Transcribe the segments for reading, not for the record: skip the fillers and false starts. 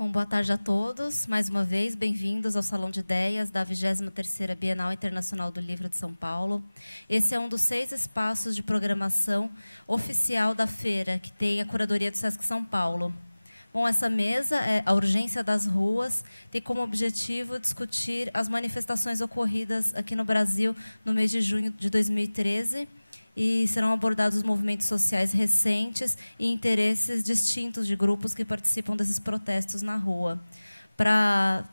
Bom, boa tarde a todos. Mais uma vez, bem-vindos ao Salão de Ideias da 23ª Bienal Internacional do Livro de São Paulo. Esse é um dos 6 espaços de programação oficial da feira, que tem a curadoria do Sesc São Paulo. Bom, essa mesa, A Urgência das Ruas, tem como objetivo discutir as manifestações ocorridas aqui no Brasil no mês de junho de 2013, e serão abordados os movimentos sociais recentes e interesses distintos de grupos que participam desses protestos na rua. Para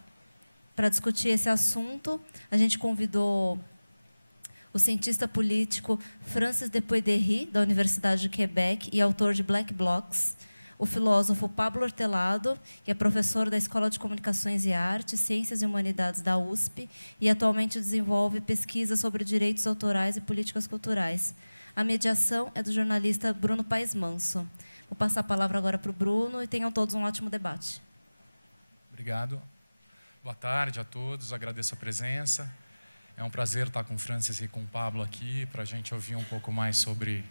discutir esse assunto, a gente convidou o cientista político Francis de Puy-Derry, da Universidade de Quebec, e autor de Black Blocs, o filósofo Pablo Hortelado, que é professor da Escola de Comunicações e Artes, Ciências e Humanidades da USP, e atualmente desenvolve pesquisas sobre direitos autorais e políticas culturais. A mediação é do jornalista Bruno Paes Manso. Vou passar a palavra agora para o Bruno e tenham todos um ótimo debate. Obrigado. Boa tarde a todos, agradeço a presença. É um prazer estar com o Francis e com o Pablo aqui para a gente ouvir um pouco mais sobre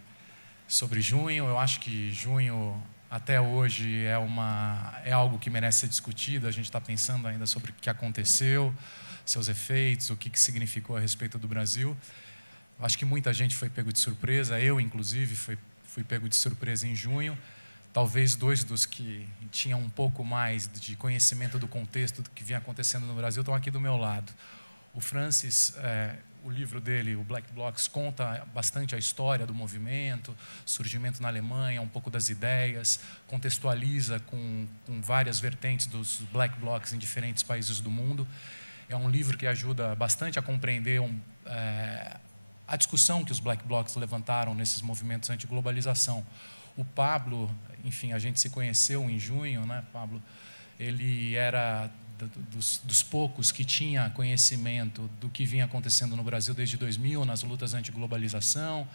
junho. Eu acho que junho, até hoje, é algo que merece ser discutido. A gente está pensando ainda sobre o que aconteceu, seus efeitos, o que significou a respeito do Brasil. Acho que muita gente foi pego de surpresa, eu, inclusive, fui pego de surpresa em junho. Talvez 2 dos que tinham um pouco mais de conhecimento do contexto do que vinha acontecendo no Brasil estão aqui do meu lado. O Francis, o livro dele, o Black Blocs, conta bastante a história do movimento, surgimento na Alemanha, um pouco das ideias, contextualiza com várias vertentes dos Black Blocs em diferentes países do mundo. É um livro que ajuda bastante a compreender a discussão que os Black Blocs levantaram nesses movimentos anti-globalização. O Pablo, enfim, a gente se conheceu em junho, né, Pablo? Ele era dos poucos que tinha conhecimento do que vinha acontecendo no Brasil desde 2000, nas lutas anti-globalização,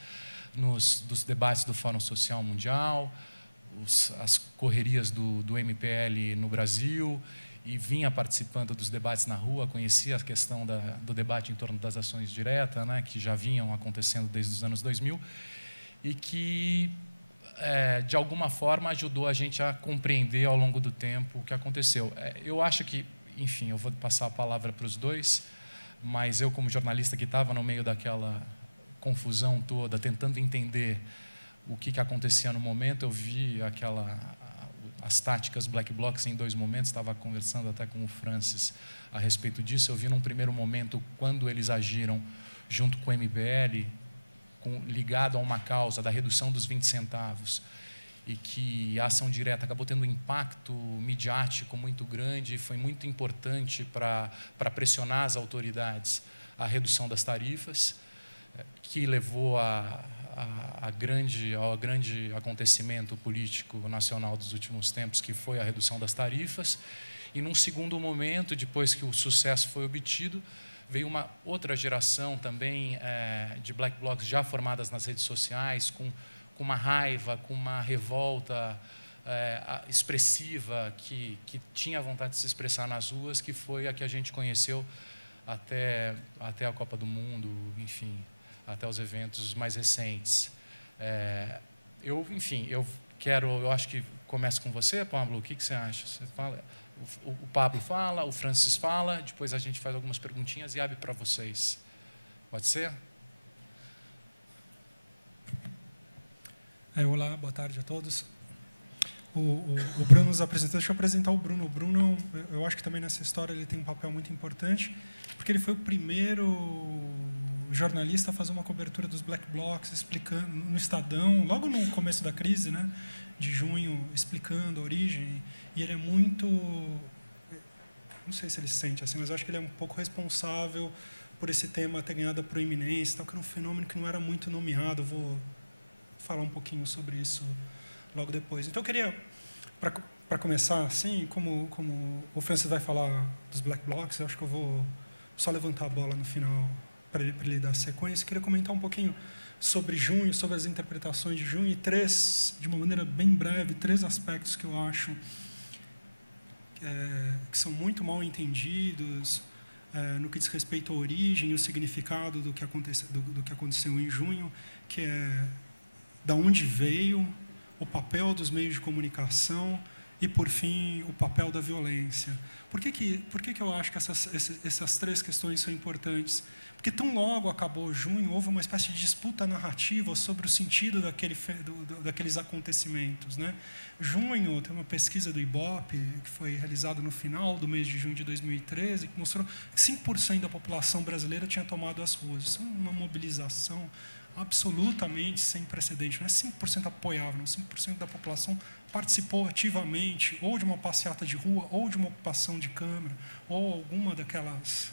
dos debates do Fórum Social Mundial, as correrias do MPL no Brasil, e vinha participando dos debates na rua, conhecia a questão do debate em torno das ações diretas, né, que já vinham acontecendo desde os anos 2000, e que, de alguma forma, ajudou a gente a compreender ao longo do tempo o que aconteceu. Eu acho que, enfim, eu vou passar a palavra para os dois, mas eu, como jornalista que estava no meio daquela confusão toda, tentando entender o que acontecia no momento, eu vi as táticas Black Blocs em 2 momentos. Estava conversando até com o Francis a respeito disso. Eu vi num primeiro momento quando eles agiram junto com o MPL, ligado a uma causa da redução dos 20 centavos, e que a ação direta acabou tendo um impacto midiático muito grande, foi muito importante para pressionar as autoridades a redução das tarifas, que levou ao grande acontecimento político nacional dos últimos tempos, que foi a redução das tarifas. E, num segundo momento, depois que o sucesso foi obtido, veio uma outra geração também de Black Blocs já formadas nas redes sociais, com uma raiva, com uma revolta expressiva, que tinha vontade de se expressar nas ruas, que foi a que a gente conheceu até a Copa do Mundo, enfim, até os eventos mais recentes. Eu acho que começo com você, Pablo. O que você acha? Você fala, o Pablo fala, o Francis fala, depois a gente faz algumas perguntinhas e abre para vocês. Pode ser? Olá, boa tarde a todos. O Bruno nos apresentou. Deixa eu apresentar o Bruno. O Bruno, eu acho que também nessa história ele tem um papel muito importante, porque ele foi o primeiro jornalista a fazer uma cobertura dos Black Blocs, explicando no Estadão, logo no começo da crise, né, de junho, explicando a origem. E ele é muito, não sei se ele se sente assim, mas eu acho que ele é um pouco responsável por esse tema ter ganhado a proeminência, tal, que era um fenômeno que não era muito nomeado. Eu vou falar um pouquinho sobre isso logo depois. Então, eu queria, para começar, assim, como o Francis vai falar dos Black Blocs, eu acho que eu vou só levantar a bola no final para ele dar sequência. Eu queria comentar um pouquinho sobre junho, sobre as interpretações de junho, e de uma maneira bem breve, 3 aspectos que eu acho que são muito mal entendidos no que diz respeito à origem e o significado do que aconteceu em junho, que é da onde veio, o papel dos meios de comunicação e, por fim, o papel da violência. Por que eu acho que essas três questões são importantes? Porque tão logo acabou junho, houve uma espécie de disputa narrativa sobre o sentido daqueles acontecimentos, né? Junho, tem uma pesquisa do IBOP, que foi realizada no final do mês de junho de 2013, que mostrou que 5% da população brasileira tinha tomado as ruas. Isso é uma mobilização absolutamente sem precedente. Não é 5% apoiavam, 5% da população participou ativamente ou de uma passeata de rua, ou de uma ocupação de Câmara, ou alguma daquelas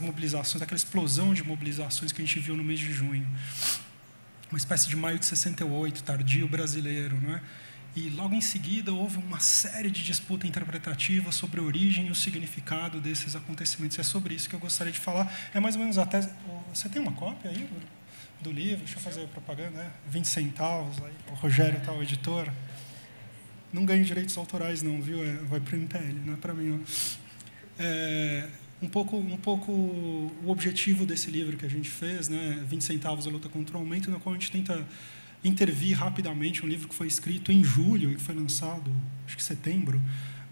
mobilizações, daquela explosão de mobilizações que a gente viu no mês de junho. Uma espécie de maio de 68, tardio brasileiro, não é? E, logo em seguida, houve uma série de disputa interpretativa sobre a origem e o significado desses acontecimentos. É sobre isso que eu gostaria de falar. É mais ou menos a tese... Você tem uma cópia aí do livro? Deixa eu fazer a propaganda, né? 20 centavos. Aí. O Rogério está o editor. Não ganho direitos autorais, não, viu? Vai para o MPL, não é para mim. Um pouco o objetivo desse livro que a gente fez, né? 20 centavos, a luta contra o aumento, na qual a gente tenta intervir rapidamente, um livro que foi escrito em julho e que foi lançado, acho que em setembro,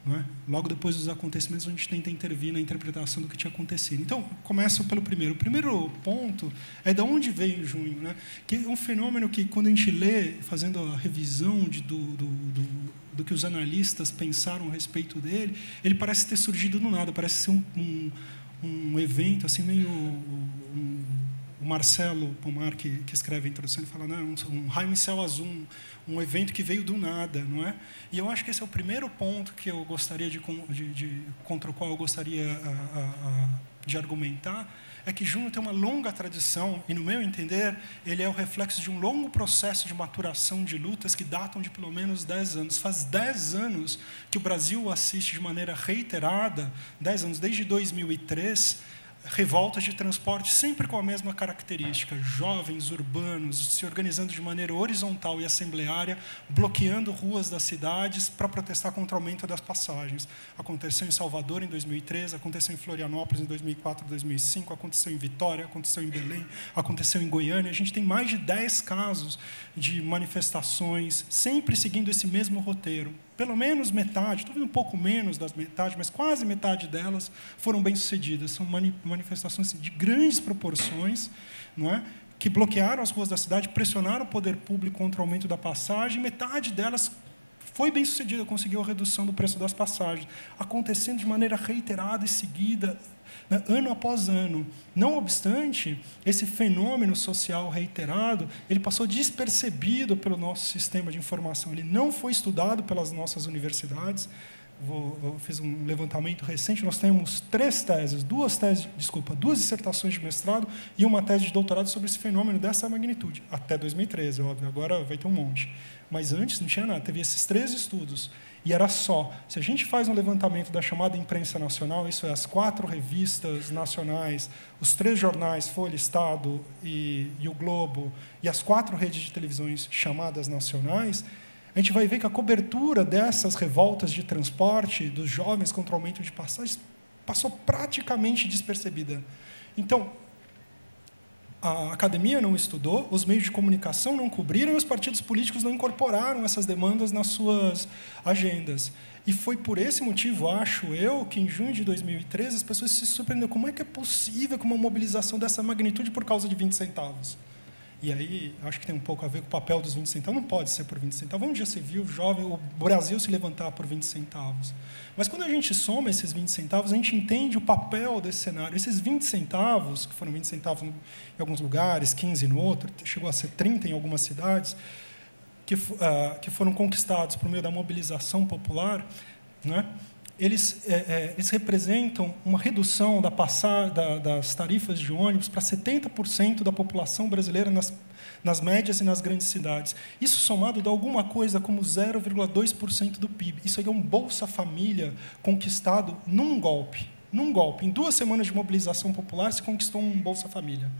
não é? Logo depois dos acontecimentos, a gente tenta intervir na interpretação do que tinha acontecido. Então, começo pelo primeiro. O primeiro ponto é de onde veio junho, né? Que é um fenômeno que, quando a gente lê, fazendo a revisão do que os analistas pensaram a respeito dele, ele parece ter surgido do nada, parece ser um evento assim meio... O Marcelo Pomar, que escreve a introdução, ele fala, não, um raio em céu azul, um evento que veio do nada, não é? E eu acho que esse é o primeiro ponto que eu gostaria contra o qual eu gostaria de argumentar, é que junho tem uma longa tradição, e, no meu entender, ele é o reflexo de um longo processo de maturação de lutas que datam de pelo menos 10 anos. Faz 10 anos que o Brasil assiste de maneira reiterada, 10 anos, desde 2003, revoltas de transporte sempre com a mesma característica, jovens urbanos se organizando de maneira horizontal e assembleária, bloqueando ruas das cidades para protestar contra o aumento das passagens. Aconteceu em Salvador em 2013, aconteceu em Florianópolis em 2004, 2005, aconteceu em Vitória, aconteceu em Belém, aconteceu em Goiânia. A gente tem mais de 10 casos de manifestações, sempre seguindo esse mesmo roteiro. Pelo menos metade, talvez um pouco menos das metade, mas quase metade delas foram bem-sucedidas. São manifestações de grandes proporções, não é? Que bloquearam as ruas da cidade, pressionaram o poder público contra o aumento da passagem. Metade delas foi bem-sucedida, conseguiu a redução do preço das passagens, acontecendo de maneira reiterada e seguida, né, ano após ano. Não obstante, esse fenômeno social reiterado, ele passou despercebido pelo nosso sistema de informação, ele não foi estudado pelas nossas universidades. Fiz um levantamento recente, nós temos duas dissertações de mestrado e uma tese de doutorado sobre esse fenômeno dessa magnitude, até 2013, óbvio, agora vai ter um monte. Mas antes não tinha nada, teve esses 3 estudos. E era só. Se a gente faz um levantamento da chamada imprensa nacional, isso é, as 4 revistas nacionais, os 3 jornais, Folha, Estado e o Globo, e as 4 redes de televisões chamadas nacionais, a gente vai ver que a cobertura dessas revoltas de transporte, dos jovens contra o aumento de passagens, passou praticamente despercebida. Então, a academia não estudou, os meios de comunicação não cobriram e os partidos políticos não incorporaram essas demandas nas suas agendas. E foi por esse motivo, acho eu, que em junho de 2013 as pessoas se surpreenderam. Como é que é possível que uma mobilização dessa magnitude por causa de 20 centavos? E aí, acho que tem um pouco a ver com o papel dos 20 centavos. Não pode ser por 20 centavos. Onde já se viu o Brasil se levantar por 20 centavos? Mas, quando a gente soma esses 20 centavos, a gente entende o papel desse cenário. Esses 20 centavos, que foram 20 centavos em alguns lugares, 15 no outro, chegou a ser 30 em algumas cidades, que foram conquistados por meio da mobilização popular, né? Eles representam uma redução das tarifas de ônibus para 70% da população brasileira nas médias e nas grandes cidades. Isso somado dá alguma coisa como 0,2% do PIB. Isso aí é um Bolsa Família conquistado num golpe. Em 2 semanas de mobilização popular se conquistou um Bolsa Família.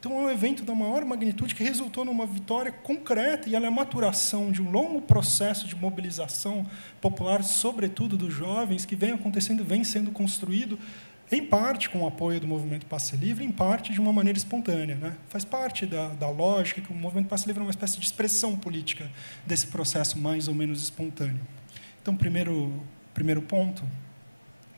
Então, é um evento da maior magnitude que resultou numa vitória concreta, e ela é a maturação de um longo processo de mobilização popular, sobretudo dos jovens, que vem acontecendo, vem sendo construído em parte com o apoio do movimento Passe Livre, em parte de uma maneira espontânea, né? Faz parte da lógica que o movimento Passe Livre é uma espécie de expressão política desse processo mais ou menos espontâneo. Então, primeiro ponto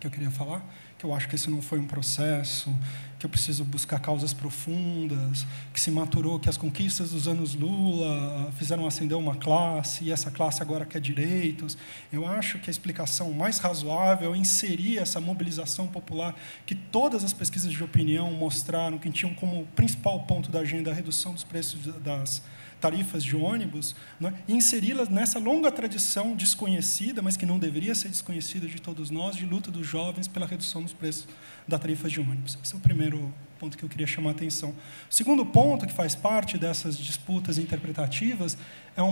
que eu queria falar, que eu acho que esse não foi um processo, que eu preciso buscar causas profundas, que se maturou, que as conquistas dos anos Lula fizeram ascender uma classe, e essa classe agora quer direitos. Eu acho que a explicação mais razoável é inserir essa mobilização popular que todas as pesquisas de opinião mostraram que tinham como principal ponto da agenda a redução dos preços das tarifas de ônibus, né, e inseri-las nessa longa tradição desconhecida, mas que não deveria ser desconhecida de todos nós, de luta dos jovens pela redução dos preços das tarifas de ônibus. Esse é o primeiro ponto que eu queria chamar a atenção. O segundo ponto, que faz parte dessas disputas interpretativas, é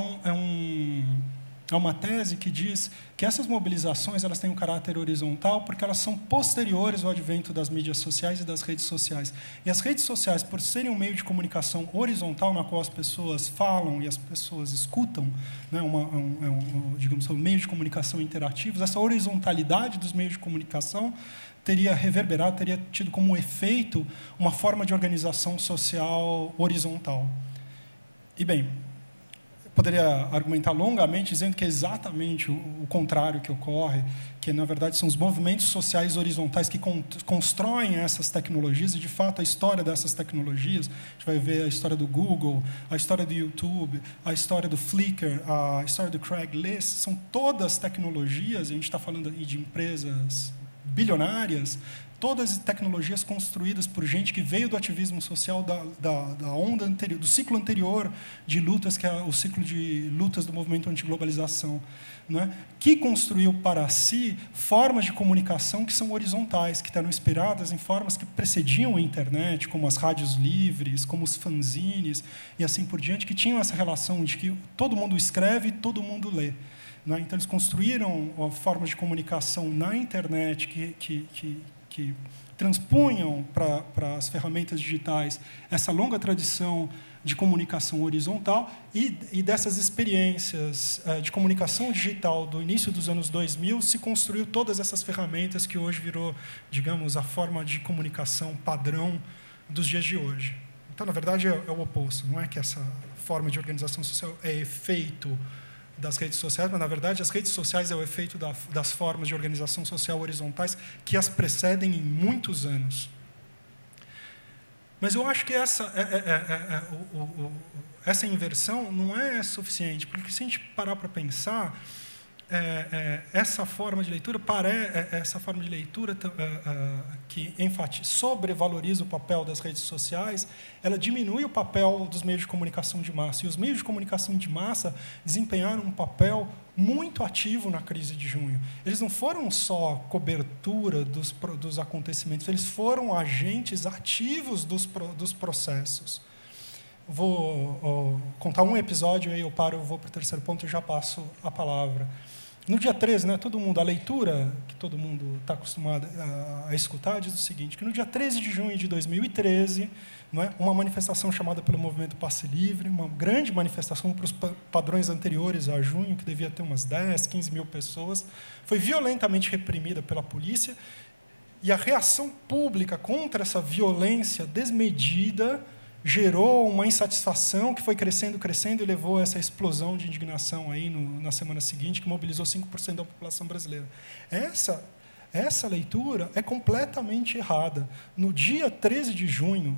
uma tese que diz que essas mobilizações elas têm um caráter horizontal porque elas são posteriores ao advento das mídias sociais e das redes sociais. E as redes sociais, por serem um meio de comunicação horizontal na qual as pessoas falam e as pessoas escutam, né, digamos, um meio de comunicação interativos, essa horizontalidade dos meios de comunicação teria reverberado, teria tido como efeito uma forma de organização social horizontal. E, bem, poderia argumentar longamente dizendo que é exatamente o contrário que ocorre, que, na verdade, são os movimentos sociais horizontais que constroem essas tecnologias, e, de fato, a história dessas tecnologias, a gente vai ver a história do Google, a história do YouTube, a história do Flickr, a história do Craigslist, são todas tecnologias, a gente está falando aí de empresas bilionárias, todas as tecnologias construídas por gente que veio do ativismo social da onda anterior, do ciclo anterior de lutas, que é o ciclo de lutas do movimento antiglobalização, né? Que construiu para si formas de comunicação que são horizontais, que estão inspiradas em formas que precediam a internet, como as rádios livres, como os fanzines, e assim por diante, que tinham essa relação de que todo mundo escreve e todo mundo lê. Então, eles construíram formas de comunicação na internet que transpunham para as ferramentas digitais essa longa tradição de comunicação horizontal, e dessas experiências de comunicação digital do início dos anos 2000 se construiu todas essas ferramentas que hoje virou, digamos, a forma de comunicação padrão dos dias de hoje. Então, na verdade, é o oposto. Não é que essa forma de organização social é efeito das redes sociais, mas, na verdade, as redes sociais é o efeito das formas de organização social horizontais que as precedem em muitos anos. Mas eu acho que essa inversão não é suficiente, porque, se a gente parar para pensar, essa forma de leitura que sobrevaloriza o papel das redes sociais, ela diminui o papel dos meios de comunicação de massa. E os meios de comunicação de massa desempenharam um papel muito ativo na crise de junho. Eles não foram só cobertura dos acontecimentos, eles foram agentes ativos dos processos. Vou contar um episódio, aí eu vou para o terceiro ponto e já passo a palavra. No dia 13, né, a leitura que todo mundo está acostumado a escutar diz o seguinte, que no dia 13 de junho de 2013, não é, uma manifestação chamada pelo Movimento Passe Livre, uma grande manifestação para os padrões anteriores a junho, que devia ter umas 10, 15 mil pessoas, foi violentamente reprimida pela polícia, e a reação pública contra essa violência desmedida gerou uma insatisfação que foi crescendo e levou a essa explosão de indignação aí na semana seguinte, que mobilizou 5% da população brasileira. Essa leitura é completamente errada. No dia 13 de junho,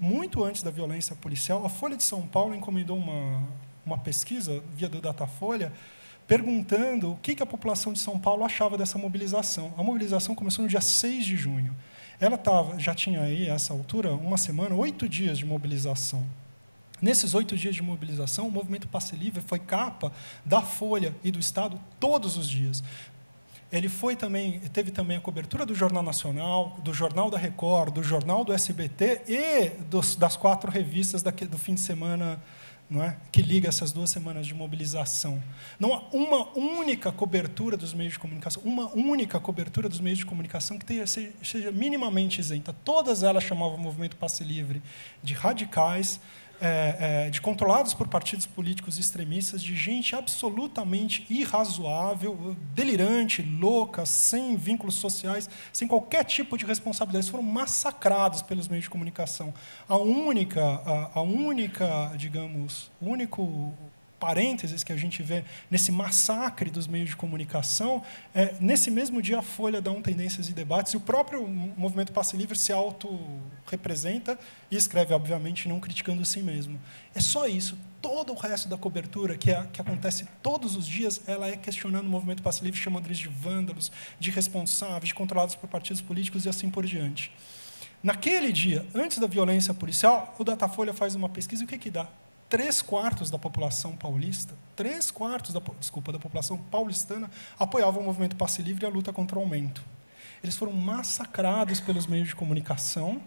muito antes da violência policial, a Folha de São Paulo encomendou uma pesquisa via do Datafolha perguntando o que a população de São Paulo achava dessa mobilização. A mobilização começou no dia 6 de junho. Ela já tinha aí, a essa altura, uma semana, 8 dias de mobilização. Nesses 8 dias de mobilização, o movimento Passe Livre foi capa da Folha e do Estado todos os dias. Ele teve também a cobertura do Jornal Nacional, do Jornal da Record, do Jornal do SBT e das 4 revistas do fim de semana, não é, que liga essas 2 semanas de mobilização. Não há uma única cobertura dos meios de comunicação, que seja minimamente isenta. Todas elas chamavam o movimento Passe Livre de radicais, de controlados por partidos políticos extremistas, de gente absolutamente irrazoável, delirante, louca, sem vínculos sociais, sem qualquer tipo de responsabilidade. Eles foram massacrados pelos meios de comunicação. O único parênteses que a gente vê nesse massacre dos meios de comunicação, nesse mesmo dia a Folha dá Tendências e Debates, e o próprio movimento Passe Livre se auto-representa e escreve, obviamente, não criticando a si mesmo. É só isso. Todo o resto da cobertura, que acontece todos os dias, ela é questionando o movimento Passe Livre, chamando eles de vândalos, de responsáveis, de controlados por partidos políticos e assim por diante. Naquele dia, antes da violência policial, o Datafolha faz uma pesquisa, e o que dá? 3/4 da população paulista, 3/4 da população paulistana apoiavam o movimento Passe Livre e a luta contra o aumento. Eles foram massacrados pelos meios de comunicação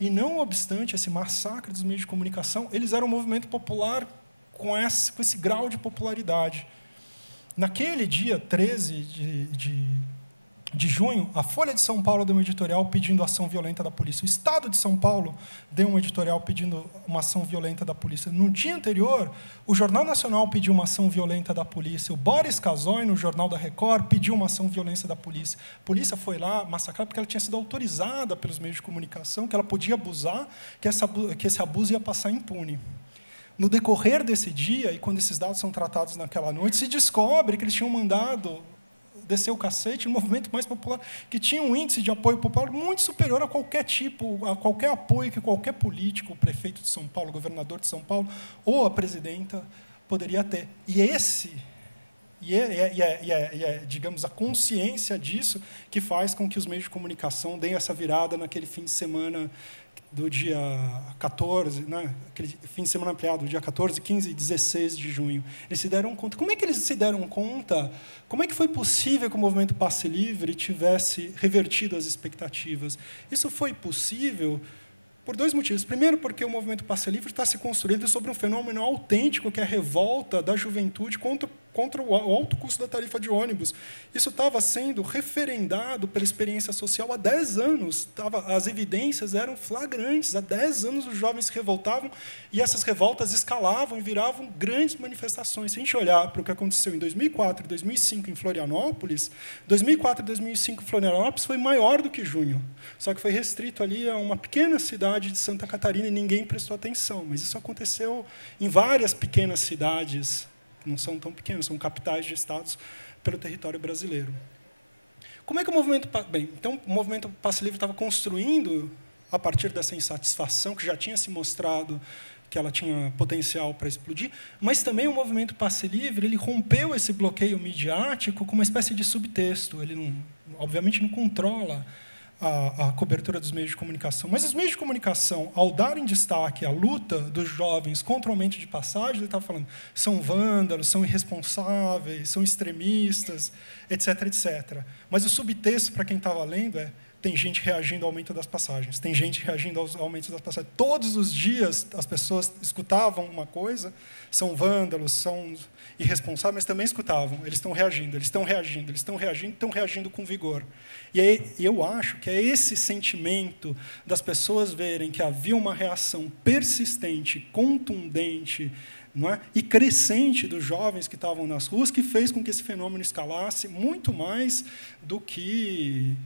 e, não obstante esse massacre dos meios de comunicação, eles eram um movimento popular com esse grau de popularidade. Naquele dia, 13 de junho, a Folha de São Paulo deu um editorial pedindo ação violenta da polícia. O Estado de São Paulo deu um editorial pedindo uma ação violenta da polícia. No dia anterior, o Jornal Nacional pediu uma ação violenta da polícia. O Boris Casoy, no Jornal da Record, pediu uma ação violenta da polícia. A polícia foi lá massacrar porque ela tinha sido autorizada pelos meios de comunicação, que ela podia abusar, que esse abuso ia passar impune. No decorrer desse dia, e quando esses dados são tratados naquela noite, se descobre que eles tinham mandado descer o cacete, um movimento mais popular, que tinha um índice de apoio popular muito superior a qualquer apoio que qualquer político, o prefeito de São Paulo, o governador de São Paulo, ou a presidenta poderia ter. Digamos, a consciência disso que faz com que os meios de comunicação deem essa virada naquele fim de semana do dia 14, né? Aquele fim de semana ampliado, dia 14, 15 e 16 de junho. Eles se deram conta. Como é que eles se deram conta? Como é que foi possível que o movimento Passe Livre tivesse revertido as expectativas? Isso foi possível por 2 motivos. Primeiro, porque o movimento Passe Livre está se construindo sobre um fenômeno autêntico, que é a revolta da juventude contra o alto custo da tarifa de ônibus. Isso estava sendo referendado pela experiência social há 10 anos. As evidências eram flagrantes. Há 10 anos os jovens se revoltavam e essas revoltas escalavam e viravam grandes manifestações. Se a gente olhar para o que aconteceu em 2004 e 2005 em Florianópolis, 2004 e 2005 em Florianópolis foi maior do que junho, só que foi restrito ali a uma pequena cidade de Santa Catarina e ninguém prestou atenção. Mas isso aconteceu em várias pequenas cidades, não são tão pequenos, são capitais de estados pelo território brasileiro. Como é que o movimento... Bem, então, o movimento Passe Livre estava construindo, a partir dessa insatisfação, que já tinha se mostrado que ela tinha potencial para explodir, mas também o movimento Passe Livre ele rompeu esse bloqueio midiático com uma espécie de subtexto. Ele, obviamente, não controla a cobertura dos meios de comunicação. Mas os meios de comunicação, ao darem destaque à luta dos jovens contra o aumento de passagem, ele estava falando, são vândalos, são irresponsáveis, são extremistas, etc., etc. Mas o subtexto, para quem estava lendo, tem gente reagindo ao aumento das passagens, tem gente reagindo aos aumentos das passagens. Todos os dias as pessoas escutavam uma coisa, são vândalos, são irresponsáveis, mas também escutavam, eles estão reagindo, eles estão reagindo, eles estão reagindo, estão reagindo com vigor. E aí, eu acho que é esse sentimento das pessoas verem que havia uma reação persistente, contundente, não é? E crescente dos jovens que estavam nas ruas, que fez com que esse fenômeno escalasse muito mais do que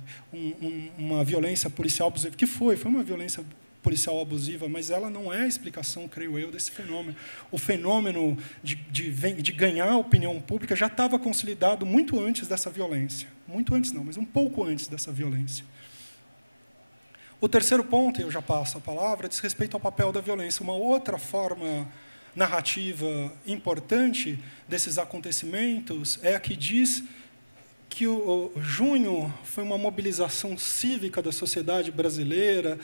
uma violência policial abusiva, que foi uma violência policial abusiva, mas ela não é a explicação, creio eu, desse fenômeno. O fenômeno de ganhar a opinião pública já estava consolidado muito antes dessa violência. Muito antes não, mas um pouco antes dessa violência. O terceiro ponto, e eu já passo a palavra, diz respeito ao papel da violência. Uma outra forma narrativa importante desses acontecimentos é a que diz que o junho foi uma mobilização cívica da sociedade brasileira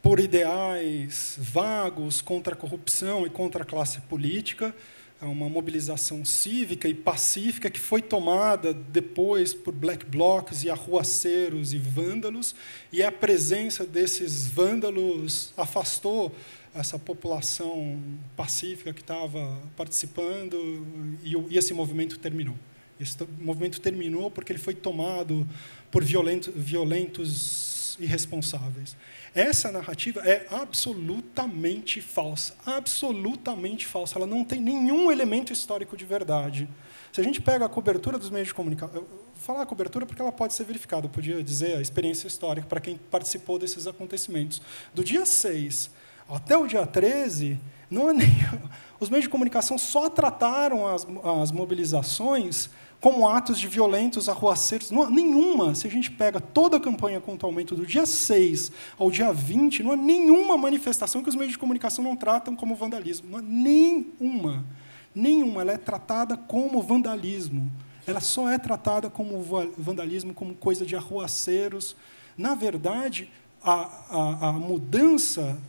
por ideais vagos contra a corrupção e contra a classe política. É uma mobilização cívica e pacífica que foi tomada depois por black blocs e arruaceiros e vândalos, e a presença desses vândalos afastou essa população pacífica que estava participando, e esse movimento terminou. Esse movimento terminou porque ele foi tomado por violentos os irresponsáveis. Essa narrativa é absolutamente falsa. Absolutamente falsa. Ela não tem nenhum elemento histórico de verdade. Se a gente pega a cobertura dos meios de comunicação... Vou falar a cobertura porque ela pode ser verificada. Eu podia dizer a experiência histórica para quem participou desses acontecimentos. Do dia 6 até o dia 13, os meios de comunicação só trataram as mobilizações como atos de violentos arruaceiros. Nenhuma. Se a gente pega toda a campanha contra o aumento do dia 6 ao dia 20, não há nenhuma manifestação que os meios de comunicação não tratam como vandalismo. Não há nenhuma. Nenhuma. Ela é tratada como vandalismo. Ela só é tratada como vandalismo, como coisa de arruaceiros. Na verdade, a mudança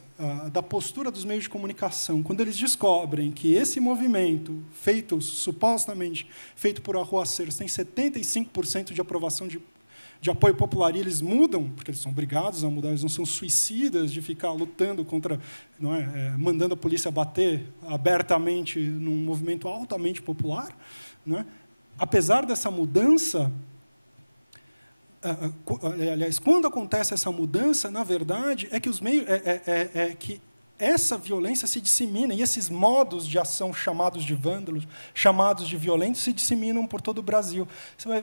da postura dos meios de comunicação, quando eles descobrem que esse movimento, supostamente feito por arruaceiros, tem 75% de aprovação de apoio popular, e eles mudam, porque eles são obrigados a mudar, eles não são suicidas de ficar lutando contra, mandando a polícia bater abertamente num movimento altamente popular. Apesar dessa mudança, aliás, quando acontece essa mudança, na verdade, é que os meios, que essa violência se dissemina, e esses modos de ação chamados de vândalos, chamados de violentos, se disseminam por todo o Brasil.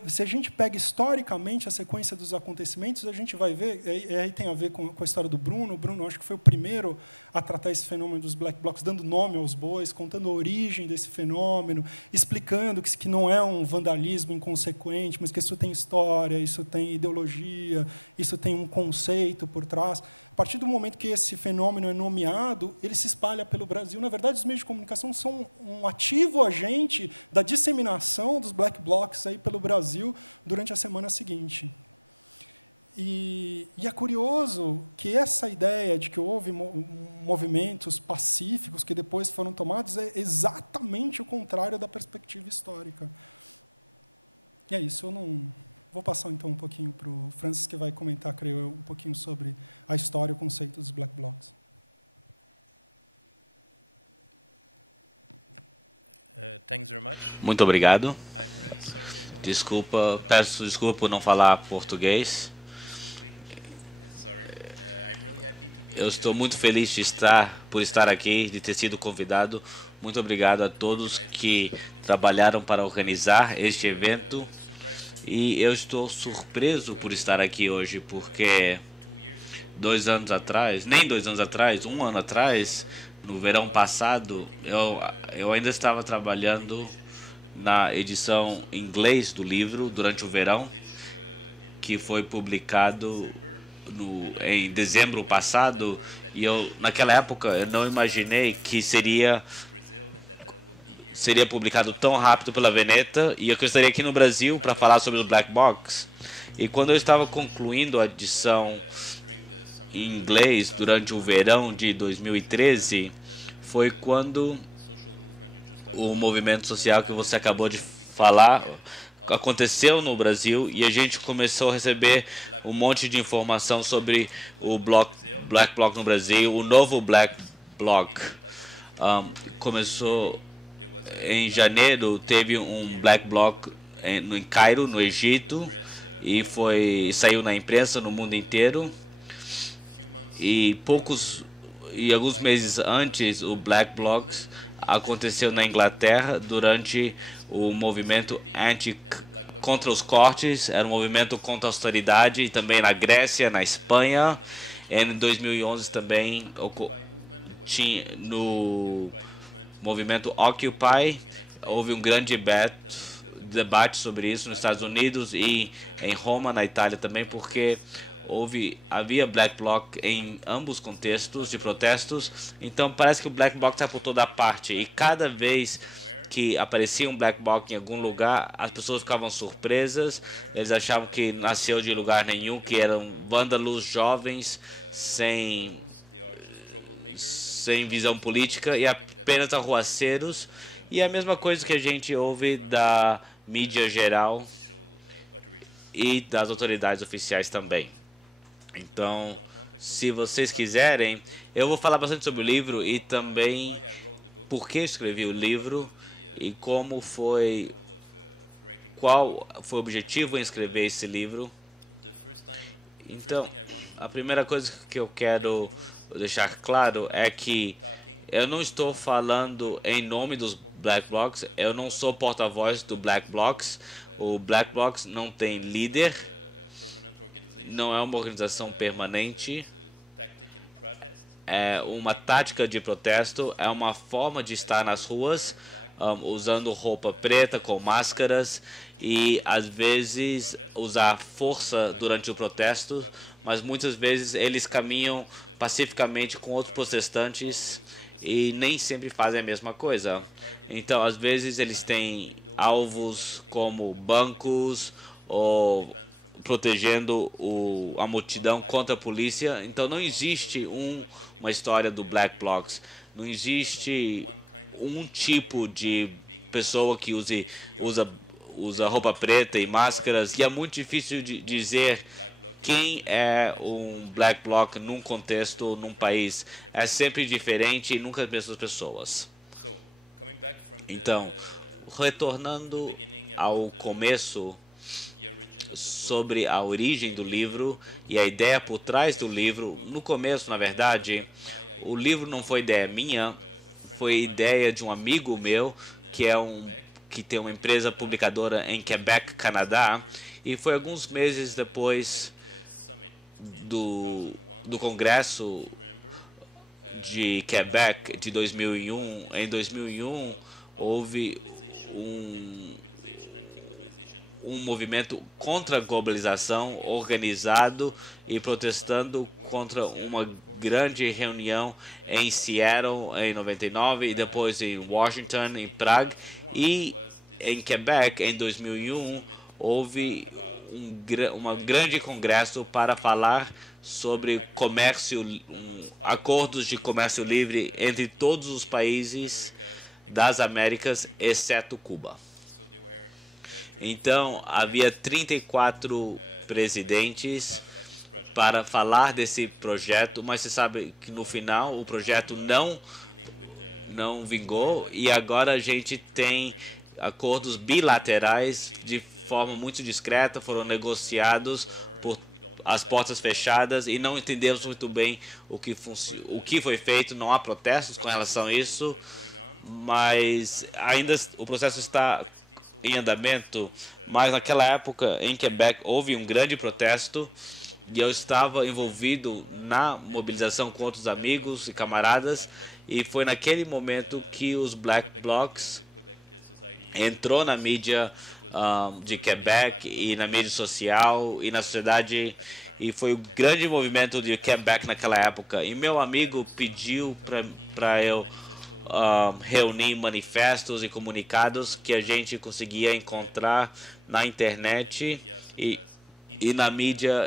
Se a gente pega historicamente a sequência dos acontecimentos, a gente vai ver, e aí tem a ver com a história do Bruno. O Bruno, acho que foi o primeiro a tratar esse fenômeno dos black blocs, dando nome aos bois, contando a origem desse fenômeno, explicando que não é um vandalismo inconsequente, mas que isso tem história, isso tem ideologia, isso tem um conceito por trás. A partir do momento que esse fenômeno é nomeado, ele se espalha pelo Brasil. Na verdade, os meios de comunicação são um ativo agente da disseminação dos black blocs aí pelo Brasil durante a semana seguinte. E é curioso que essa ideia de que houve movimentos pacíficos que depois foram tomados é exatamente o contrário da perspectiva histórica. E é isso, eu não... Vou passar, então, um pouquinho para o Francis, que vai comentar, creio eu, um pouquinho sobre a história e o conceito dos black blocs. Muito obrigado. Peço desculpa por não falar português. Eu estou muito feliz por estar aqui, de ter sido convidado. Muito obrigado a todos que trabalharam para organizar este evento. E eu estou surpreso por estar aqui hoje, porque 2 anos atrás, nem 2 anos atrás, 1 ano atrás, no verão passado, eu ainda estava trabalhando na edição em inglês do livro durante o verão, que foi publicado em dezembro passado, e naquela época eu não imaginei que seria publicado tão rápido pela Veneta, e eu estaria aqui no Brasil para falar sobre o Black Box. E quando eu estava concluindo a edição em inglês durante o verão de 2013, foi quando o movimento social que você acabou de falar aconteceu no Brasil, e a gente começou a receber um monte de informação sobre o Black Bloc no Brasil, o novo Black Bloc. Começou em janeiro, teve um Black Bloc em Cairo, no Egito, e saiu na imprensa no mundo inteiro. E alguns meses antes, o Black Bloc aconteceu na Inglaterra durante o movimento contra os cortes, era um movimento contra a austeridade, e também na Grécia, na Espanha. Em 2011 também no movimento Occupy, houve um grande debate sobre isso nos Estados Unidos e em Roma, na Itália também, porque havia Black Bloc em ambos contextos de protestos. Então parece que o Black Bloc está por toda parte, e cada vez que aparecia um Black Bloc em algum lugar, as pessoas ficavam surpresas, eles achavam que nasceu de lugar nenhum, que eram vândalos jovens, sem visão política e apenas arruaceiros. E é a mesma coisa que a gente ouve da mídia geral e das autoridades oficiais também. Então, se vocês quiserem, eu vou falar bastante sobre o livro e também por que escrevi o livro e qual foi o objetivo em escrever esse livro. Então, a primeira coisa que eu quero deixar claro é que eu não estou falando em nome dos Black Blocs, eu não sou porta-voz do Black Blocs. O Black Blocs não tem líder, não é uma organização permanente, é uma tática de protesto, é uma forma de estar nas ruas, usando roupa preta com máscaras e, às vezes, usar força durante o protesto, mas muitas vezes eles caminham pacificamente com outros protestantes e nem sempre fazem a mesma coisa. Então, às vezes, eles têm alvos como bancos ou protegendo a multidão contra a polícia. Então, não existe uma história do Black Blocs. Não existe um tipo de pessoa que usa roupa preta e máscaras, e é muito difícil de dizer quem é um Black Bloc num contexto, num país. É sempre diferente e nunca as mesmas pessoas. Então, retornando ao começo, sobre a origem do livro e a ideia por trás do livro. No começo, na verdade, o livro não foi ideia minha, foi ideia de um amigo meu que tem uma empresa publicadora em Quebec, Canadá, e foi alguns meses depois do Congresso de Quebec de 2001. Em 2001, houve um movimento contra a globalização organizado e protestando contra uma grande reunião em Seattle em 99 e depois em Washington, em Praga, e em Quebec em 2001 houve um grande congresso para falar sobre comércio, acordos de comércio livre entre todos os países das Américas, exceto Cuba. Então, havia 34 presidentes para falar desse projeto, mas você sabe que no final o projeto não vingou, e agora a gente tem acordos bilaterais de forma muito discreta, foram negociados por as portas fechadas e não entendemos muito bem o que foi feito, não há protestos com relação a isso, mas ainda o processo está em andamento. Mas naquela época em Quebec houve um grande protesto e eu estava envolvido na mobilização com outros amigos e camaradas, e foi naquele momento que os Black Blocs entrou na mídia de Quebec e na mídia social e na sociedade, e foi o grande movimento de Quebec naquela época. E meu amigo pediu para eu reunir manifestos e comunicados que a gente conseguia encontrar na internet e na mídia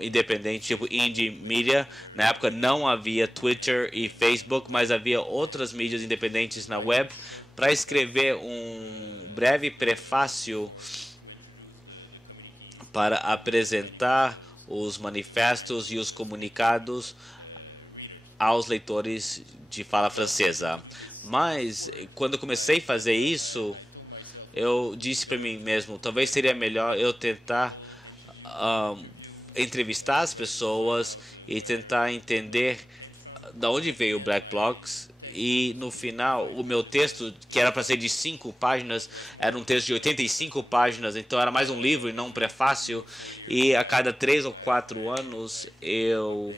independente, tipo indie media. Na época não havia Twitter e Facebook, mas havia outras mídias independentes na web, para escrever um breve prefácio para apresentar os manifestos e os comunicados aos leitores de fala francesa. Mas, quando eu comecei a fazer isso, eu disse para mim mesmo, talvez seria melhor eu tentar entrevistar as pessoas e tentar entender de onde veio o Black Blocs. E no final, o meu texto, que era para ser de 5 páginas, era um texto de 85 páginas, então era mais um livro e não um prefácio. E a cada 3 ou 4 anos eu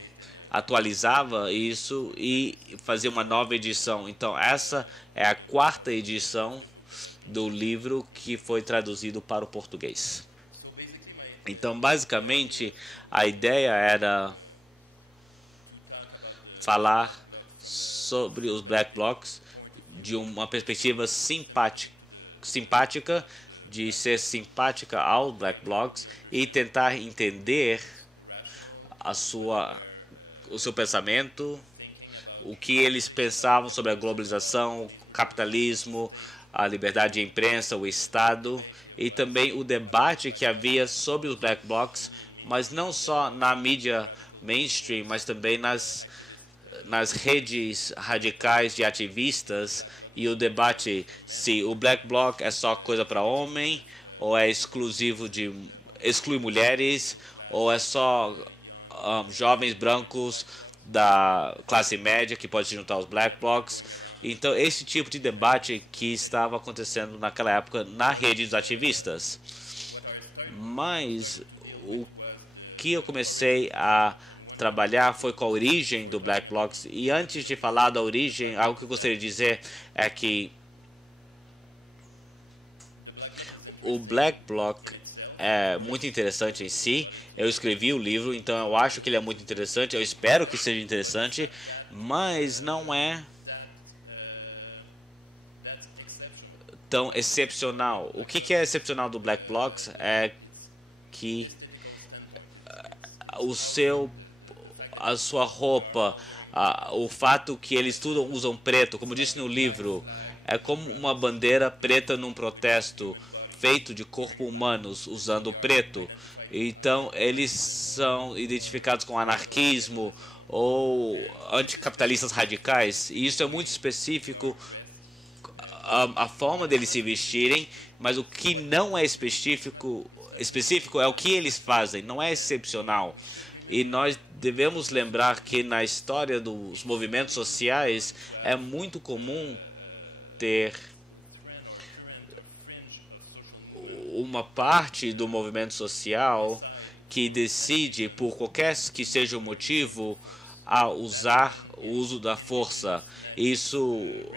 atualizava isso e fazia uma nova edição. Então essa é a 4ª edição do livro que foi traduzido para o português. Então, basicamente, a ideia era falar sobre os Black Blocs de uma perspectiva simpática, de ser simpática aos Black Blocs e tentar entender o seu pensamento, o que eles pensavam sobre a globalização, o capitalismo, a liberdade de imprensa, o Estado, e também o debate que havia sobre os Black Blocs, mas não só na mídia mainstream, mas também nas redes radicais de ativistas, e o debate se o Black Bloc é só coisa para homem ou é exclusivo de exclui mulheres ou é só jovens brancos da classe média que pode se juntar aos Black Blocs? Então, esse tipo de debate que estava acontecendo naquela época na rede dos ativistas. Mas o que eu comecei a trabalhar foi com a origem do Black Blocs. E antes de falar da origem, algo que eu gostaria de dizer é que o Black Bloc é muito interessante em si. Eu escrevi o livro, então eu acho que ele é muito interessante. Eu espero que seja interessante, mas não é tão excepcional. O que é excepcional do Black Blocs é que a sua roupa, o fato que eles tudo usam preto, como disse no livro, é como uma bandeira preta num protesto feito de corpo humanos usando preto. Então, eles são identificados com anarquismo ou anticapitalistas radicais, e isso é muito específico, a forma deles se vestirem, mas o que não é específico é o que eles fazem, não é excepcional. E nós devemos lembrar que na história dos movimentos sociais é muito comum ter uma parte do movimento social que decide, por qualquer que seja o motivo, a usar o uso da força. Isso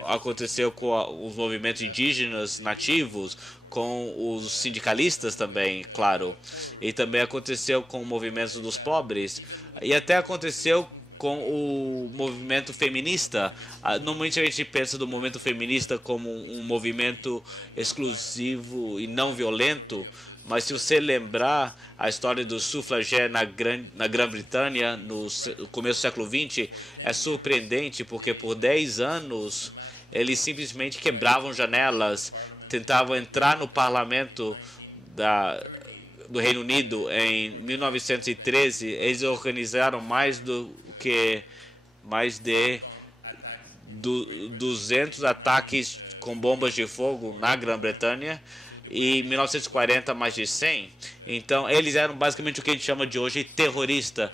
aconteceu com os movimentos indígenas nativos, com os sindicalistas também, claro. E também aconteceu com o movimento dos pobres. E até aconteceu com o movimento feminista. Normalmente a gente pensa do movimento feminista como um movimento exclusivo e não violento, mas se você lembrar a história do sufragé na Grã-Bretanha, no começo do século XX, é surpreendente, porque por 10 anos eles simplesmente quebravam janelas, tentavam entrar no parlamento do Reino Unido. Em 1913, eles organizaram mais de 200 ataques com bombas de fogo na Grã-Bretanha, e em 1940 mais de 100. Então, eles eram basicamente o que a gente chama de hoje terrorista,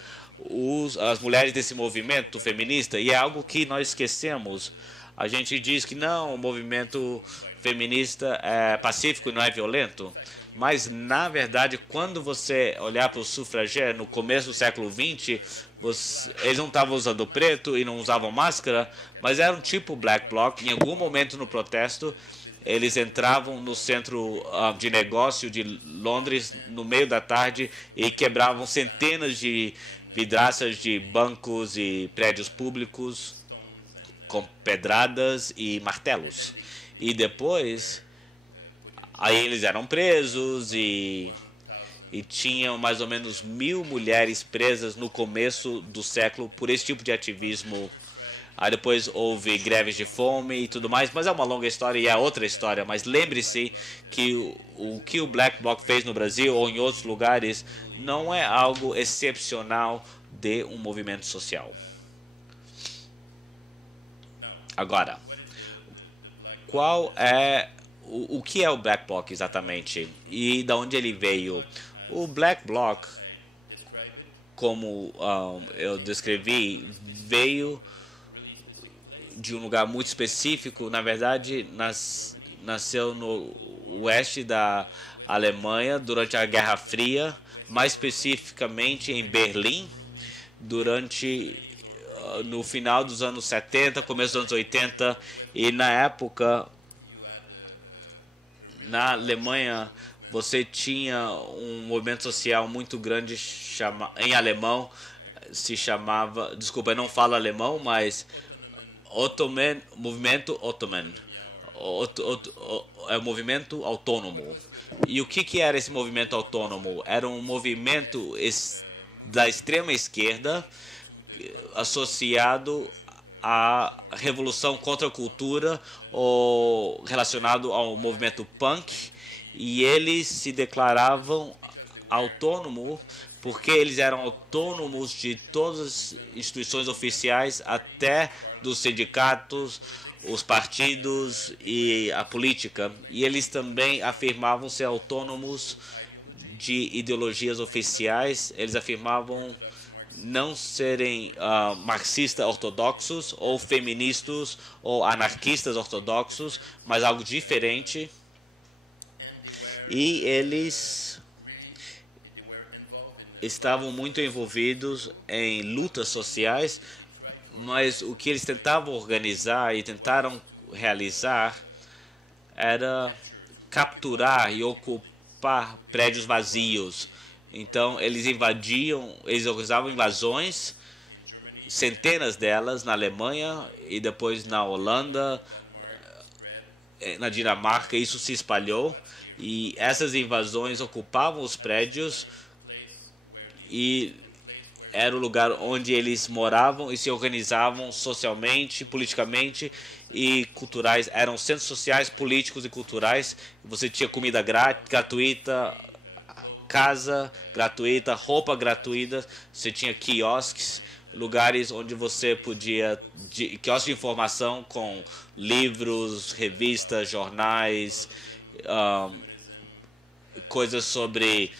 as mulheres desse movimento feminista, e é algo que nós esquecemos. A gente diz que não, o movimento feminista é pacífico e não é violento, mas, na verdade, quando você olhar para o sufragé no começo do século XX, eles não estavam usando preto e não usavam máscara, mas era um tipo Black Bloc. Em algum momento no protesto, eles entravam no centro de negócio de Londres no meio da tarde e quebravam centenas de vidraças de bancos e prédios públicos com pedradas e martelos. E depois, aí eles eram presos e tinham mais ou menos 1000 mulheres presas no começo do século por esse tipo de ativismo. Aí depois houve greves de fome e tudo mais, mas é uma longa história e é outra história. Mas lembre-se que o que o Black Bloc fez no Brasil ou em outros lugares não é algo excepcional de um movimento social. Agora, o que é o Black Bloc exatamente e de onde ele veio? O Black Bloc, como eu descrevi, veio de um lugar muito específico. Na verdade, nasceu no oeste da Alemanha durante a Guerra Fria, mais especificamente em Berlim, no final dos anos 70, começo dos anos 80, e na época, na Alemanha, você tinha um movimento social muito grande em alemão, se chamava, desculpa, eu não falo alemão, mas movimento Ottoman. É o movimento autônomo. E o que era esse movimento autônomo? Era um movimento da extrema esquerda associado à revolução contra a cultura ou relacionado ao movimento punk e eles se declaravam autônomos porque eles eram autônomos de todas as instituições oficiais, até dos sindicatos, os partidos e a política. E eles também afirmavam ser autônomos de ideologias oficiais. Eles afirmavam não serem marxistas ortodoxos ou feministas ou anarquistas ortodoxos, mas algo diferente. E eles estavam muito envolvidos em lutas sociais, mas o que eles tentavam organizar e tentaram realizar era capturar e ocupar prédios vazios. Então, eles organizavam invasões, centenas delas na Alemanha e depois na Holanda, na Dinamarca. Isso se espalhou e essas invasões ocupavam os prédios e era o lugar onde eles moravam e se organizavam socialmente, politicamente e culturais. Eram centros sociais, políticos e culturais. Você tinha comida gratuita, casa gratuita, roupa gratuita. Você tinha quiosques, lugares onde você podia... quiosques de informação com livros, revistas, jornais, coisas sobre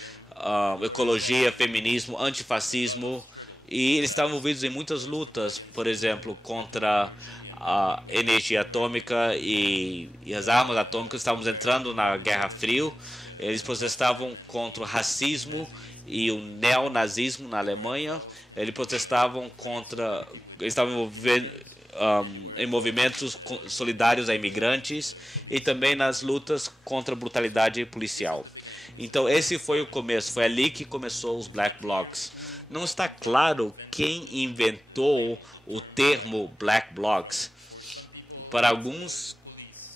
ecologia, feminismo, antifascismo, e eles estavam envolvidos em muitas lutas, por exemplo, contra a energia atômica e as armas atômicas. Estávamos entrando na Guerra Fria. Eles protestavam contra o racismo e o neonazismo na Alemanha. Eles protestavam contra... Eles estavam envolvidos em movimentos solidários a imigrantes e também nas lutas contra a brutalidade policial. Então, esse foi o começo. Foi ali que começou os Black Blocs. Não está claro quem inventou o termo Black Blocs. Para alguns,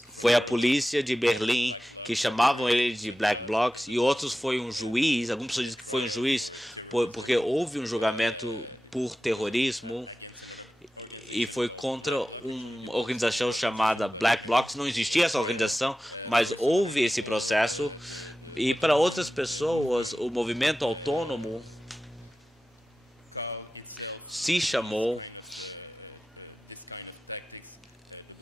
foi a polícia de Berlim que chamavam ele de Black Blocs, e outros foi um juiz. Algumas pessoas dizem que foi um juiz porque houve um julgamento por terrorismo e foi contra uma organização chamada Black Blocs. Não existia essa organização, mas houve esse processo. E para outras pessoas, o movimento autônomo se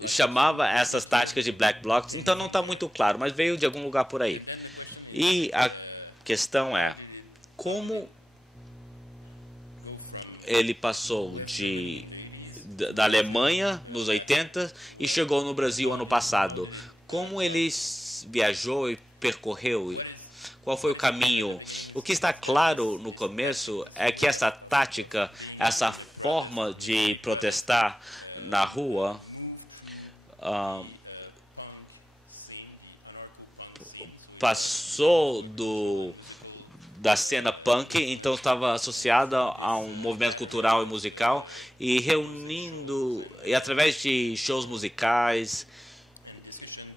chamava essas táticas de Black Blocs. Então não está muito claro, mas veio de algum lugar por aí. E a questão é, como ele passou da Alemanha nos 80 e chegou no Brasil ano passado? Como ele viajou e percorreu? Qual foi o caminho? O que está claro no começo é que essa tática, essa forma de protestar na rua, passou da cena punk, então estava associada a um movimento cultural e musical, e reunindo, e através de shows musicais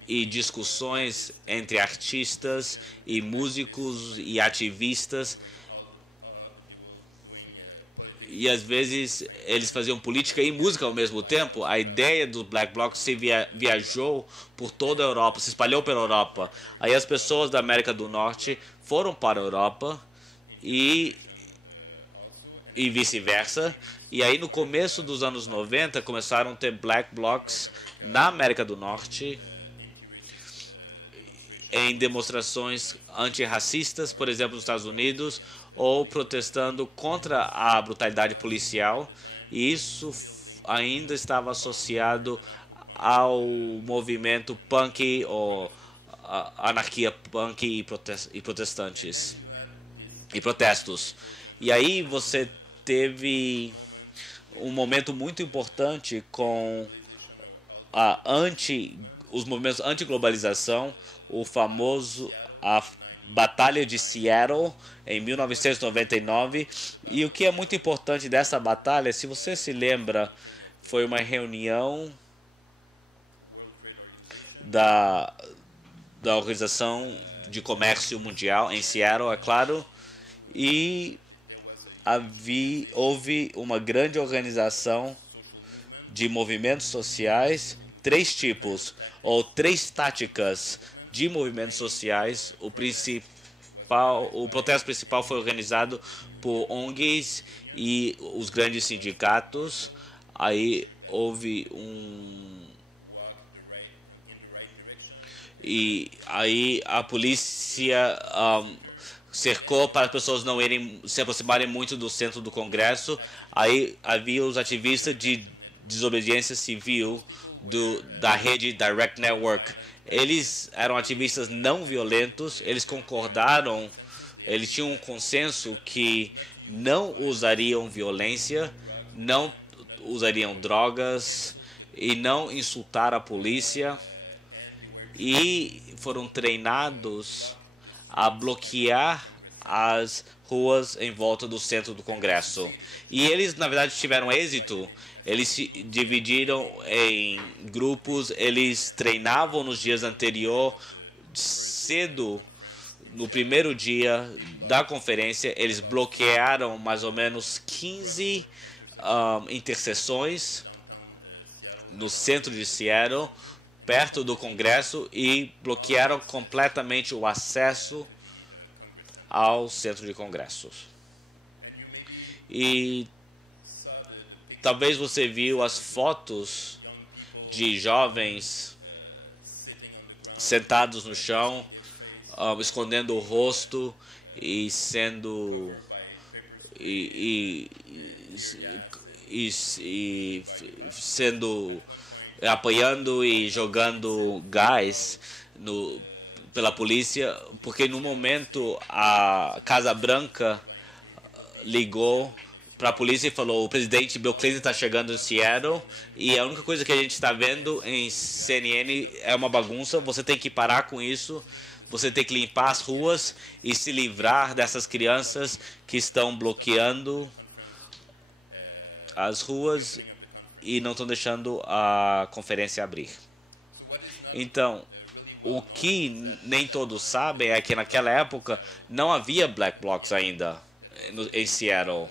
e discussões entre artistas e músicos e ativistas, e às vezes eles faziam política e música ao mesmo tempo. A ideia do Black Bloc se viajou por toda a Europa, se espalhou pela Europa. Aí as pessoas da América do Norte foram para a Europa e vice-versa. E aí no começo dos anos 90 começaram a ter Black Blocs na América do Norte em demonstrações antirracistas, por exemplo, nos Estados Unidos, ou protestando contra a brutalidade policial. E isso ainda estava associado ao movimento punk ou anarquia punk e protestantes e protestos. E aí você teve um momento muito importante com os movimentos anti-globalização, a Batalha de Seattle em 1999. E o que é muito importante dessa batalha, se você se lembra, foi uma reunião da Organização de Comércio Mundial em Seattle, é claro, e houve uma grande organização de movimentos sociais, três tipos ou três táticas de movimentos sociais. O protesto principal foi organizado por ONGs e os grandes sindicatos. Aí houve e aí a polícia cercou para as pessoas não se aproximarem muito do centro do Congresso. Aí havia os ativistas de desobediência civil da rede Direct Network. Eles eram ativistas não violentos, eles concordaram, eles tinham um consenso que não usariam violência, não usariam drogas e não insultar a polícia, e foram treinados a bloquear as ruas em volta do centro do Congresso. E eles, na verdade, tiveram êxito. Eles se dividiram em grupos, eles treinavam nos dias anteriores, cedo, no primeiro dia da conferência, eles bloquearam mais ou menos 15 interseções no centro de Seattle, perto do Congresso, e bloquearam completamente o acesso ao centro de congressos. E talvez você viu as fotos de jovens sentados no chão, escondendo o rosto e apoiando e jogando gás pela polícia, porque no momento a Casa Branca ligou para a polícia e falou: o presidente Bill Clinton está chegando em Seattle, e a única coisa que a gente está vendo em CNN é uma bagunça. Você tem que parar com isso, você tem que limpar as ruas e se livrar dessas crianças que estão bloqueando as ruas e não estão deixando a conferência abrir. Então, o que nem todos sabem é que naquela época não havia Black Blocs ainda em Seattle.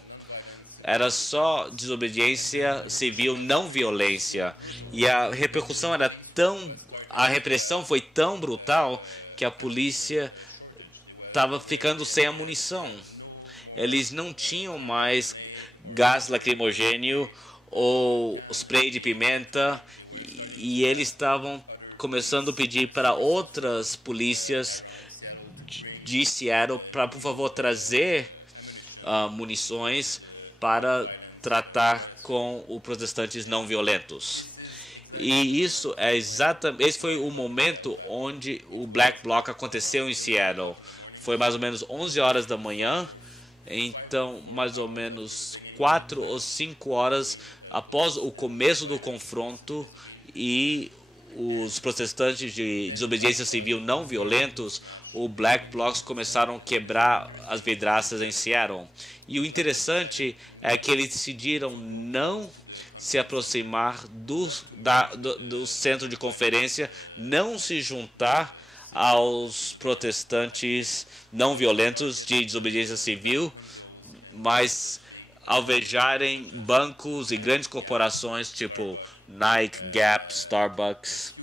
Era só desobediência civil, não violência. E a repercussão era a repressão foi tão brutal que a polícia estava ficando sem a munição. Eles não tinham mais gás lacrimogêneo ou spray de pimenta, e eles estavam começando a pedir para outras polícias de Seattle para, por favor, trazer munições para tratar com os protestantes não violentos. E isso é exatamente, esse foi o momento onde o Black Bloc aconteceu em Seattle. Foi mais ou menos 11 horas da manhã. Então, mais ou menos 4 ou 5 horas após o começo do confronto e os protestantes de desobediência civil não violentos, o Black Blocs começaram a quebrar as vidraças em Seattle. E o interessante é que eles decidiram não se aproximar do centro de conferência, não se juntar aos protestantes não violentos de desobediência civil, mas alvejarem bancos e grandes corporações tipo Nike, Gap, Starbucks,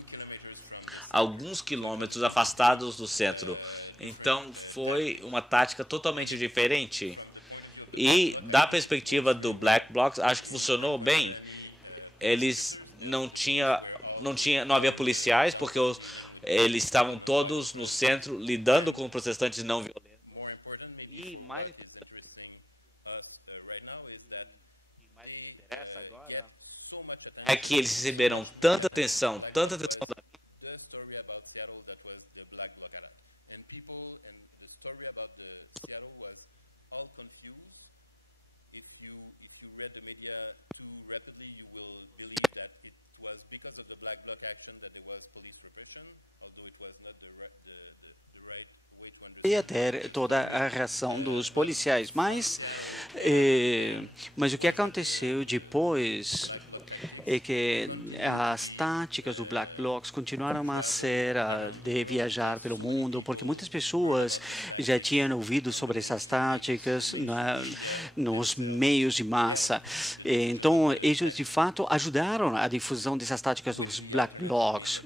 alguns quilômetros afastados do centro. Então foi uma tática totalmente diferente. E da perspectiva do Black Blocs, acho que funcionou bem. Eles não havia policiais, porque eles estavam todos no centro lidando com protestantes não violentos. More important, maybe for what is interesting us right now, is that they get so much attention. É que eles receberam tanta atenção. The story about Seattle that was the Black Bloc attack, and the story about the Seattle was all confused. If you read the media too rapidly, you will believe that it was because of the Black Bloc action that there was police repression, although it was not the right e até toda a reação dos policiais. Mas o que aconteceu depois é que as táticas do Black Blocs continuaram a ser de viajar pelo mundo, porque muitas pessoas já tinham ouvido sobre essas táticas nos meios de massa. Então, eles, de fato, ajudaram a difusão dessas táticas dos Black Blocs,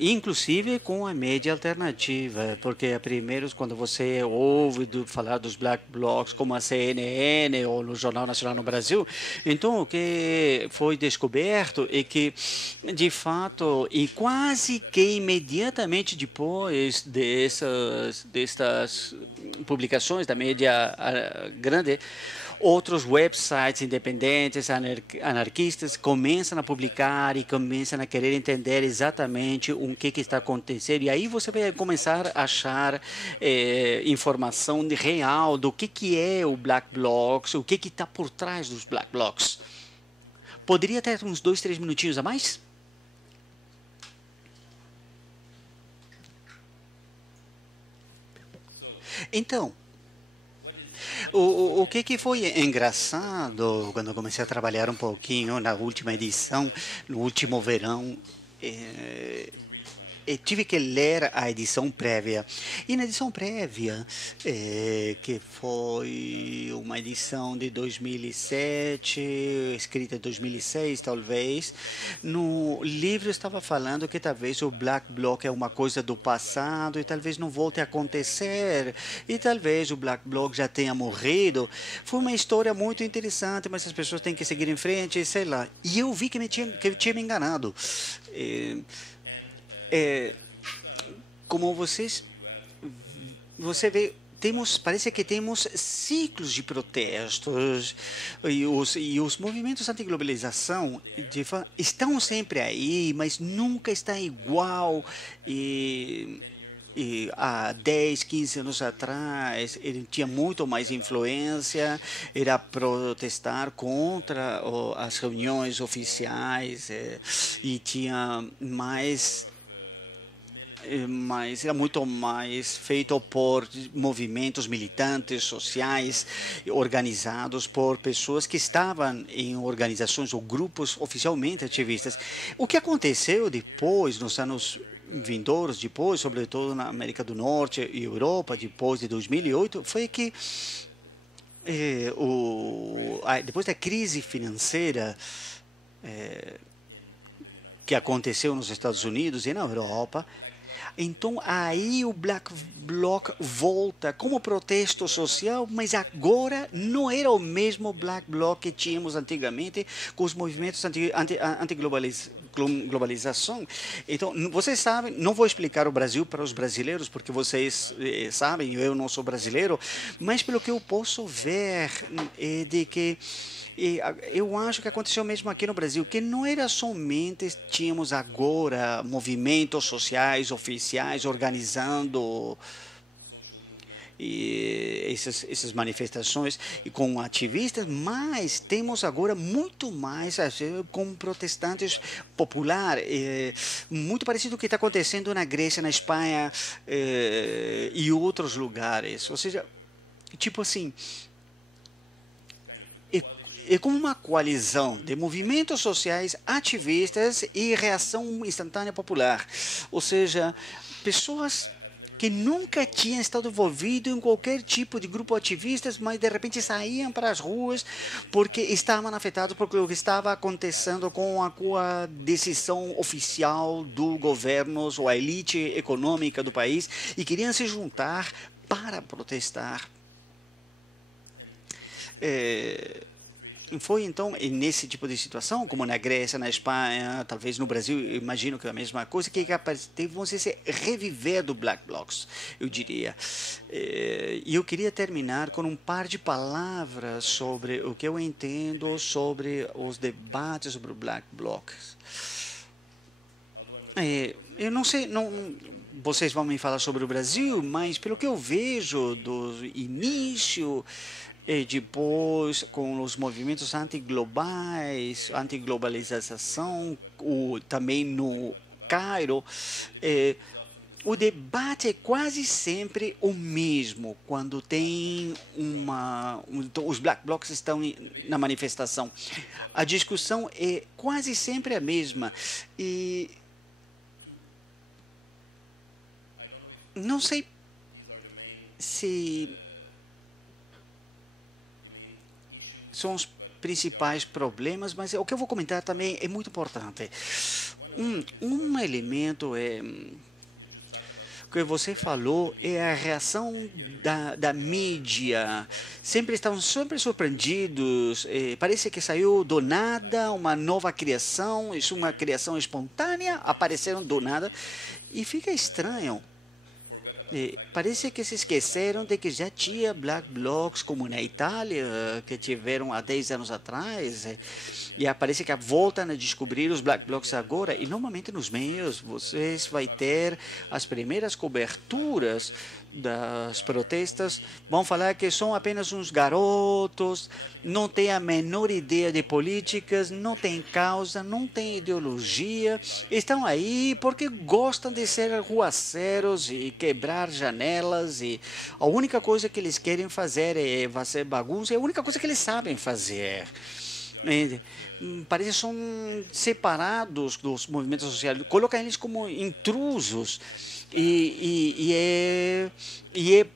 inclusive com a mídia alternativa, porque primeiro, quando você ouve falar dos Black Blocs, como a CNN ou no Jornal Nacional no Brasil, então o que foi descoberto é que, de fato, e quase que imediatamente depois destas publicações da mídia grande, outros websites independentes, anarquistas, começam a publicar e começam a querer entender exatamente o que está acontecendo. E aí você vai começar a achar informação real do que é o Black Blocs, o que está por trás dos Black Blocs. Poderia ter uns 2, 3 minutinhos a mais? Então, o que foi engraçado quando eu comecei a trabalhar um pouquinho na última edição, no último verão, tive que ler a edição prévia. E na edição prévia, que foi uma edição de 2007, escrita em 2006, talvez, no livro estava falando que talvez o Black Bloc é uma coisa do passado e talvez não volte a acontecer. E talvez o Black Bloc já tenha morrido. Foi uma história muito interessante, mas as pessoas têm que seguir em frente, sei lá. E eu vi que eu tinha me enganado. Como você vê, parece que temos ciclos de protestos e os movimentos anti-globalização estão sempre aí, mas nunca está igual. E há 10, 15 anos atrás, ele tinha muito mais influência, era protestar contra as reuniões oficiais e tinha mais... mas era muito mais feito por movimentos militantes, sociais, organizados por pessoas que estavam em organizações ou grupos oficialmente ativistas. O que aconteceu depois, nos anos vindouros, depois, sobretudo na América do Norte e Europa, depois de 2008, foi que depois da crise financeira que aconteceu nos Estados Unidos e na Europa, então aí o Black Bloc volta como protesto social, mas agora não era o mesmo Black Bloc que tínhamos antigamente com os movimentos anti-globalização. Então, vocês sabem, não vou explicar o Brasil para os brasileiros, porque vocês sabem, eu não sou brasileiro, mas pelo que eu posso ver é de que eu acho que aconteceu mesmo aqui no Brasil, que não era somente tínhamos agora movimentos sociais oficiais organizando essas manifestações com ativistas, mas temos agora muito mais com protestantes populares, muito parecido com o que está acontecendo na Grécia, na Espanha e outros lugares. Ou seja, tipo assim, é como uma coalizão de movimentos sociais, ativistas e reação instantânea popular. Ou seja, pessoas que nunca tinham estado envolvidas em qualquer tipo de grupo ativista, mas de repente saíam para as ruas porque estavam afetados por o que estava acontecendo com a decisão oficial do governo ou a elite econômica do país e queriam se juntar para protestar. Foi então nesse tipo de situação, como na Grécia, na Espanha, talvez no Brasil, eu imagino que é a mesma coisa, que teve esse reviver do Black Blocs, eu diria. E eu queria terminar com um par de palavras sobre o que eu entendo sobre os debates sobre o Black Blocs. Eu não sei, vocês vão me falar sobre o Brasil, mas pelo que eu vejo do início, depois com os movimentos antiglobais, antiglobalização, também Cairo, o debate é quase sempre o mesmo quando tem os Black Blocs estão na manifestação. A discussão é quase sempre a mesma. E não sei se são os principais problemas, mas o que eu vou comentar também é muito importante. Um elemento é que você falou é a reação da mídia. Estão sempre surpreendidos. Parece que saiu do nada uma nova criação, isso uma criação espontânea, apareceram do nada e fica estranho. Parece que se esqueceram de que já tinha Black Blocs, como na Itália, que tiveram há 10 anos atrás, e parece que voltam a descobrir os Black Blocs agora, e normalmente nos meios vocês vai ter as primeiras coberturas das protestas, vão falar que são apenas uns garotos, não têm a menor ideia de políticas, não têm causa, não têm ideologia, estão aí porque gostam de ser arruaceiros e quebrar janelas, e a única coisa que eles querem fazer é fazer bagunça, é a única coisa que eles sabem fazer. Parece que são separados dos movimentos sociais, colocam eles como intrusos, e é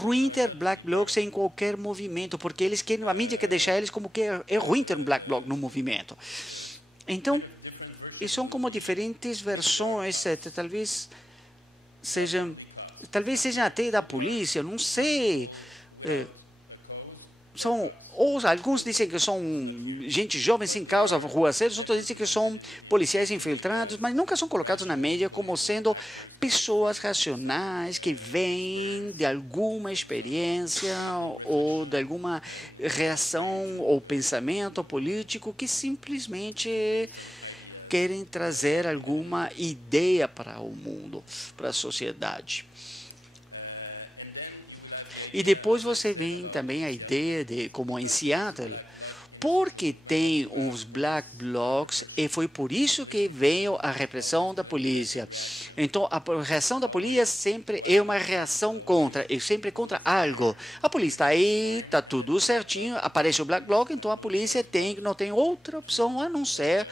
ruim ter Black Blocs em qualquer movimento, porque eles querem, a mídia quer deixar eles como que é ruim ter um Black Bloc no movimento. Então, e são como diferentes versões, talvez sejam até da polícia, não sei. Alguns dizem que são gente jovem sem causa, ruaceiros, outros dizem que são policiais infiltrados, mas nunca são colocados na mídia como sendo pessoas racionais que vêm de alguma experiência ou de alguma reação ou pensamento político que simplesmente querem trazer alguma ideia para o mundo, para a sociedade. E depois você vem também a ideia de, como em Seattle, porque tem os Black Blocs, e foi por isso que veio a repressão da polícia. Então, a reação da polícia sempre é uma reação contra, é sempre contra algo. A polícia está aí, está tudo certinho, aparece o Black Bloc, então a polícia não tem outra opção a não ser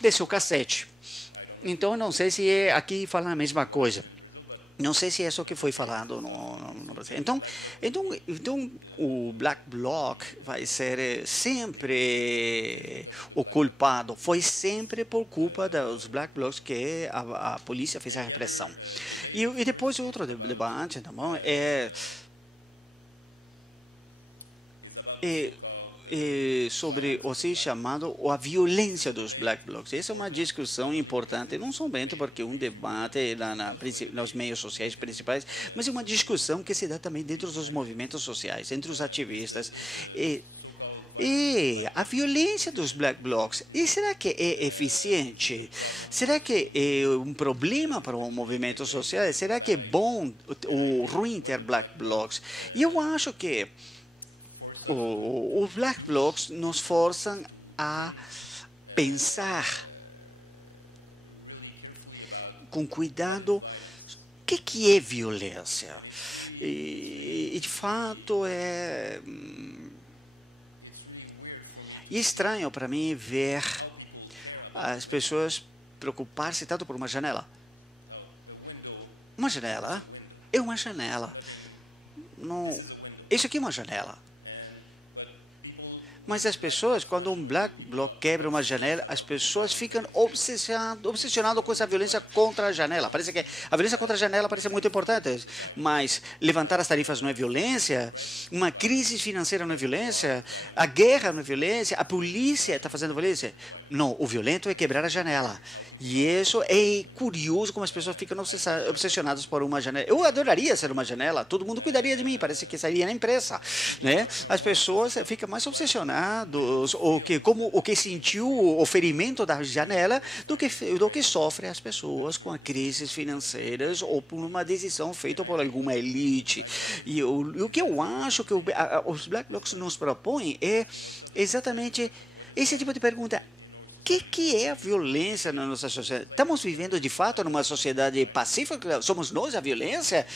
descer o cacete. Então, não sei se aqui fala a mesma coisa. Não sei se é isso que foi falado no Brasil. Então, o Black Bloc vai ser sempre o culpado. Foi sempre por culpa dos Black Blocs que a polícia fez a repressão. E depois outro debate também é sobre o assim chamado a violência dos Black Blocs. Essa é uma discussão importante, não somente porque um debate nos meios sociais principais, mas é uma discussão que se dá também dentro dos movimentos sociais, entre os ativistas. E a violência dos Black Blocs, e será que é eficiente? Será que é um problema para o movimento social? Será que é bom ou ruim ter Black Blocs? E eu acho que os Black Blocs nos forçam a pensar com cuidado o que é violência. E de fato é estranho para mim ver as pessoas preocupar-se tanto por uma janela. Uma janela é uma janela. Não, isso aqui é uma janela. Mas as pessoas, quando um Black Bloc quebra uma janela, as pessoas ficam obsessionadas com essa violência contra a janela. Parece que a violência contra a janela parece muito importante, mas levantar as tarifas não é violência, uma crise financeira não é violência, a guerra não é violência, a polícia está fazendo violência. Não, o violento é quebrar a janela. E isso é curioso como as pessoas ficam obsessionadas por uma janela. Eu adoraria ser uma janela, todo mundo cuidaria de mim, parece que sairia na imprensa, né? As pessoas ficam mais obsessionados o que sentiu o ferimento da janela do que sofrem as pessoas com as crises financeiras ou por uma decisão feita por alguma elite. E o que eu acho que os Black Blocs nos propõem é exatamente esse tipo de pergunta. O que é a violência na nossa sociedade? Estamos vivendo, de fato, numa sociedade pacífica? Somos nós a violência?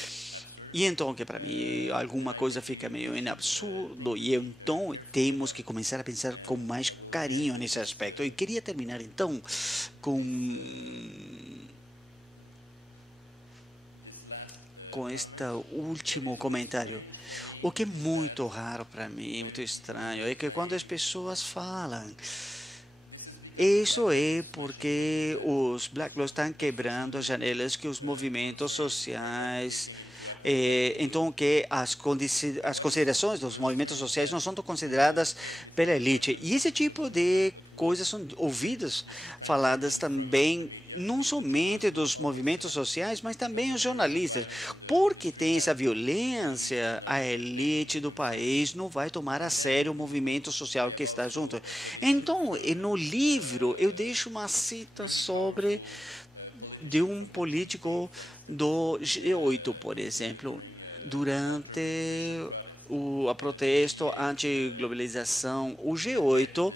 E então, que para mim, alguma coisa fica meio absurdo. E então, temos que começar a pensar com mais carinho nesse aspecto. Eu queria terminar, então, com este último comentário. O que é muito raro para mim, muito estranho, é que quando as pessoas falam, isso é porque os Black Blocs estão quebrando as janelas que os movimentos sociais, então que as considerações dos movimentos sociais não são tão consideradas pela elite. E esse tipo de coisas são ouvidas, faladas também, não somente dos movimentos sociais, mas também os jornalistas. Porque tem essa violência, a elite do país não vai tomar a sério o movimento social que está junto. Então, no livro, eu deixo uma cita de um político do G8, por exemplo, durante o protesto anti-globalização. O G8,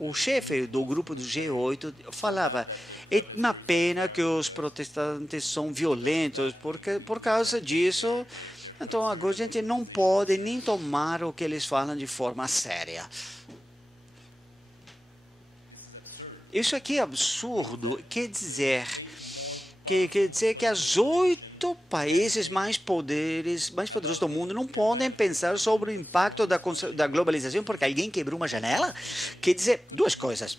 o chefe do grupo do G8 falava: é uma pena que os protestantes são violentos, porque por causa disso, então agora a gente não pode nem tomar o que eles falam de forma séria. Isso aqui é absurdo. Quer dizer que os 8 países mais poderosos do mundo não podem pensar sobre o impacto da globalização porque alguém quebrou uma janela? Quer dizer, duas coisas.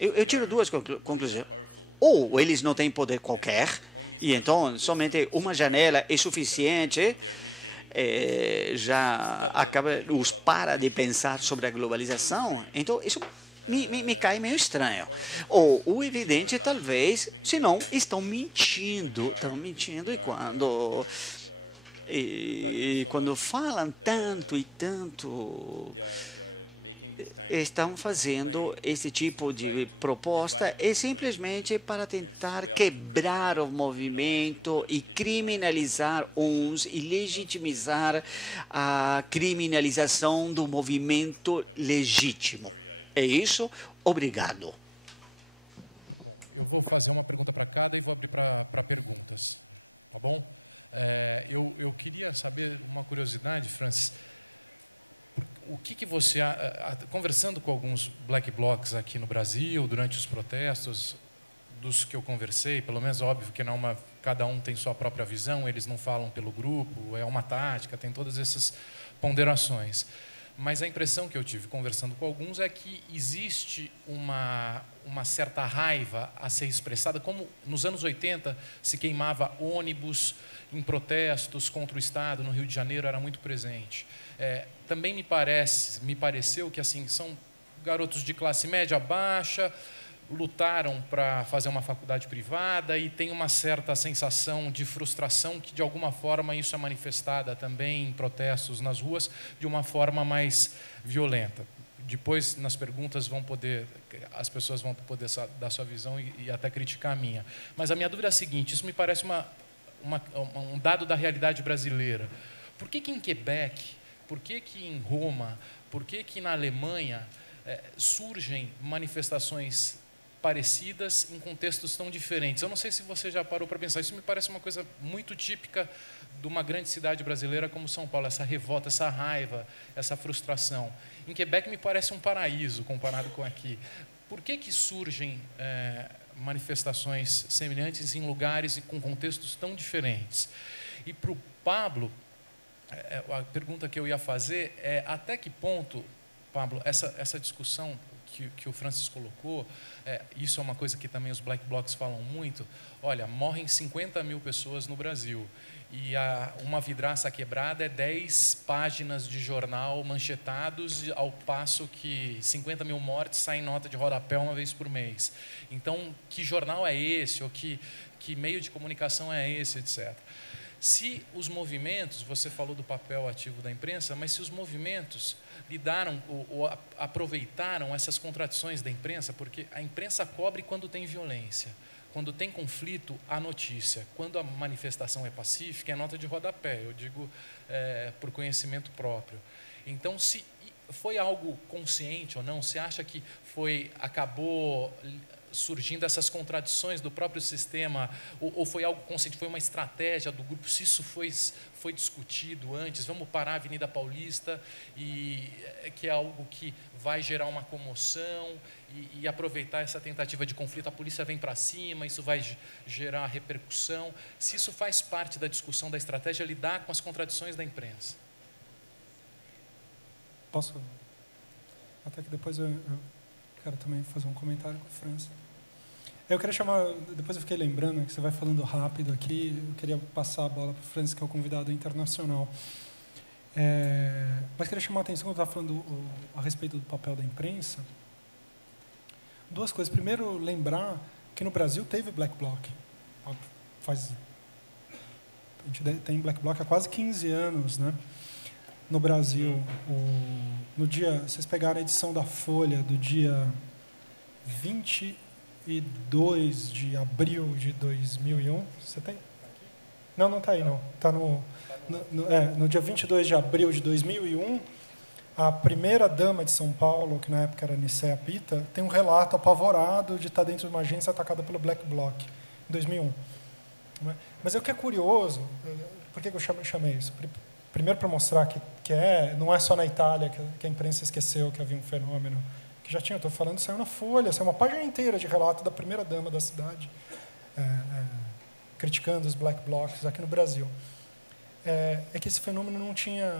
Eu tiro duas conclusões. Ou eles não têm poder qualquer, e então somente uma janela é suficiente, já os para de pensar sobre a globalização. Então, isso me cai meio estranho. Ou o evidente, talvez, se não, estão mentindo. E quando falam tanto e tanto, estão fazendo esse tipo de proposta simplesmente para tentar quebrar o movimento e criminalizar uns e legitimizar a criminalização do movimento legítimo. É isso. Obrigado. Bom, eu vou fazer uma pergunta para cada e vou abrir para perguntas. Tá bom? Eu queria saber uma curiosidade, Francis. O que você, conversando com alguns Black Blocs aqui no Brasil, durante os protestos, dos que eu conversei, pelo menos óbvio que não cada um tem sua própria visão, eles não falam pelo grupo, é uma tática, tem todas essas ponderações. Mas a impressão que eu tive conversando com alguns é que existe uma certa raiva a ser expressada, como nos anos 80 se queimava ônibus em protestos contra o Estado, no Rio de Janeiro era muito presente. Também me pareceu que assim são garotos de classe média baixa, lutaram para fazer uma faculdade privada e tem uma certa sensação de frustração que, de alguma forma, isso é manifestada também em protestos nas ruas de uma forma mais violenta. Depois, nas perguntas, as pessoas vão poder dar sua visão e até criticar a minha. Mas a minha dúvida é a seguinte: isso me parece um dado da realidade brasileira. Por que em Quebec, por que em Roma, por que na Alemanha surgem manifestações parecidas em contextos tão diferentes? Eu não sei se você já parou para pensar. Isso me parece uma coisa muito típica de uma grande cidade brasileira como São Paulo, essa revolta, essa raiva, essa frustração. Em Quebec me parece um paraíso comparado com aqui. Por que surgem manifestações semelhantes em lugares e com contextos tão diferentes? E para o Pablo, a pergunta que eu ia fazer é: até que ponto, Pablo, essa discussão que o Francis colocou, isso é uma coisa que também os Black Blocs falam muito. Olha, morrem 50 mil pessoas no Brasil e uma vidraça quebrada é 10 páginas de jornal manchetados, ao passo que 50 mil mortes saem nota de rodapé uma vez por mês. Então, que jornal é esse? Ou que meio de comunicação é esse, etc. Se os movimentos, você falou do papel ativo da imprensa, mas se os movimentos lidaram ou aproveitaram essas contradições da imprensa, porque a imprensa cobre quando tem violência, quando tem conflito, há notícia. Quando a manifestação é pacífica, é nota de rodapé, eu digo por conhecimento próprio. Então, se foi algo consciente ou não? Você acha que acabou surgindo essas contradições do próprio sistema, ou foi algo consciente, foi uma estratégia do grupo? Se isso foi discutido antes, vamos parar a Avenida Paulista, que é algo que vai gerar uma comoção, e aproveitar essa tentativa de conflito, a polícia vem para cima, isso vai gerar repercussão. Se isso faz parte da discussão da estratégia, lidar com as contradições da imprensa. Posso? Até que depois eu quero também fazer um comentário com o França. Eu queria chamar, depois eu fiquei lembrando que você vai falando rápido aqui, eu queria passar a bola para o França, que é o convidado internacional. Mas queria chamar a atenção, quando eu estava falando a respeito do papel da imprensa, duas coisas. Primeiro, lembrar que no Brasil teve Black Bloc. A gente tem Black Bloc há quase 15 anos, né? No Brasil. Vocês pegaram a edição da Folha do dia 22 de abril de 2001. Você tem? Não está aí, não. Está no dia 22 de abril de 2001, a primeira-dama de São Paulo, que na época era Nicéia Pita, tem um relato apavorado de estar dentro de uma agência atacada pelo Black Bloc, em 2001. Mas o que é curioso, por que eu chamei isso? Primeiro, para mostrar que não é só na Itália que a imprensa esqueceu que havia um fenômeno, que já tinha, estou falando, saiu na Folha, saiu uma página inteira de relato da primeira-dama da cidade, criticando os Black Blocs aqui no Brasil. É que esse fenômeno não tinha...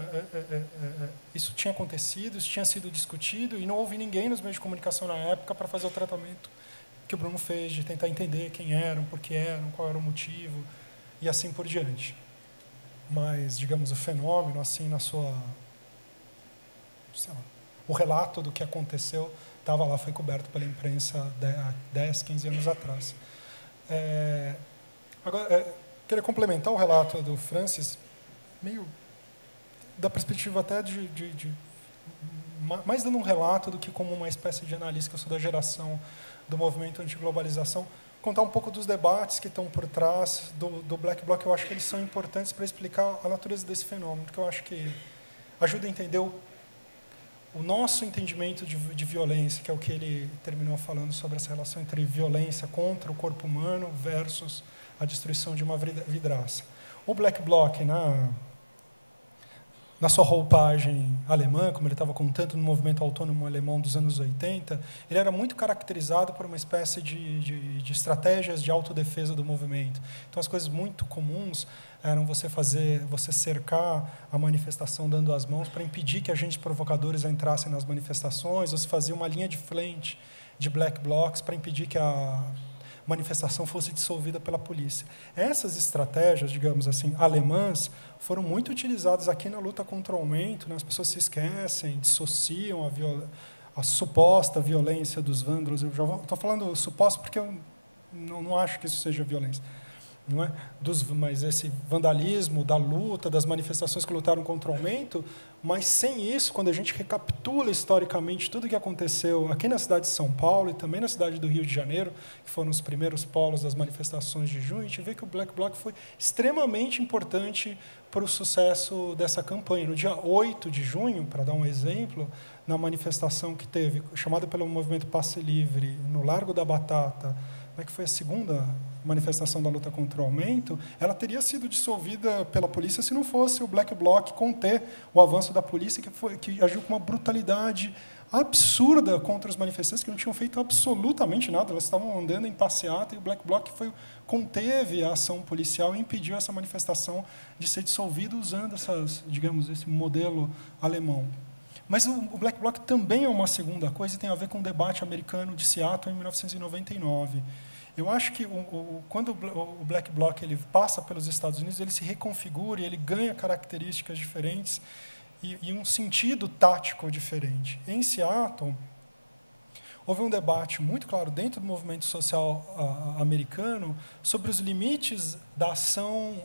isso tinha acontecido, isso tinha sido discutido, e não houve ninguém nos meios de comunicação na época para fazer o tratamento que o Bruno fez, de tentar entender quem eram, por que eram, qual era o motivo, e assim por diante. Mas, digamos, o fenômeno, assim, na sua... sei lá, o relato do que aconteceu estava lá, foi coberto pela imprensa há 10, 15 anos atrás. Agora, queria complementar o relato do Francis, meio da perspectiva até mais dando um relato do que como uma espécie de analista, que eu sou da geração do movimento antiglobalização, contar um pouco dos debates que estão por trás do Black Bloc. Eu acho que eles são importantes para explicar a natureza desse fenômeno, porque eu acho que ajuda a entender o nosso entendimento de violência, que é o que ele terminou falando sobre essa relação entre violência contra o corpo humano versus a destruição de uma vidraça. O Black Bloc, na sua roupagem alemã, como ele estava contando no movimento autônomo alemão dos anos 80, ele era muito caracterizado por uma espécie de estratégias de autodefesa do movimento. Então, as coisas muito comuns eram você cercar a manifestação dando as mãos para impedir que agentes provocadores entrassem nas manifestações, ou se fazia uma linha de frente de Black Blocs para impedir que a manifestação fosse dissolvida pela polícia. Essas estratégias, digamos assim, alemãs, foram muito utilizadas aqui na luta contra o aumento, né? As pessoas se esquecem, dissociam a suposta violência dos vândalos. Eu já estou falando suposta porque eu não acho que isso seja violência. Não é? Mas esse vandalismo da luta, das manifestações que lutaram contra o aumento, mas sem isso, quando a gente recapitula historicamente tudo o que aconteceu aqui na cidade de São Paulo e também na cidade do Rio de Janeiro, que foram os primeiros polos das manifestações de junho, a gente vê que o Black Bloc foi extremamente importante para o sucesso dessa campanha. No dia 8 de junho, para dar um exemplo, na manifestação que teve, chamada pelo Movimento Passe Livre, no Largo da Batata, como é que foi a segunda manifestação da luta contra o aumento, ela teria sido dissolvida pela polícia se não fosse o Black Bloc conter o avanço da polícia, que agiu com uma brutalidade absurda contra os manifestantes que não tinham feito absolutamente nada. Elas estavam andando em passeata e o Black Bloc conteve a ação policial e impediu essa manifestação de ser dissolvida usando esse modelo alemão. Mas o Black Bloc também é uma segunda coisa e tem a ver com o debate americano de Seattle em 1999. Eu acho que quando o Black Bloc ele passa pelos Estados Unidos, ele se reconfigura e ele ganha características diferentes e um sentido tático diferente. Em Seattle, houve um debate muito claro dentro do movimento social americano sobre os limites da ação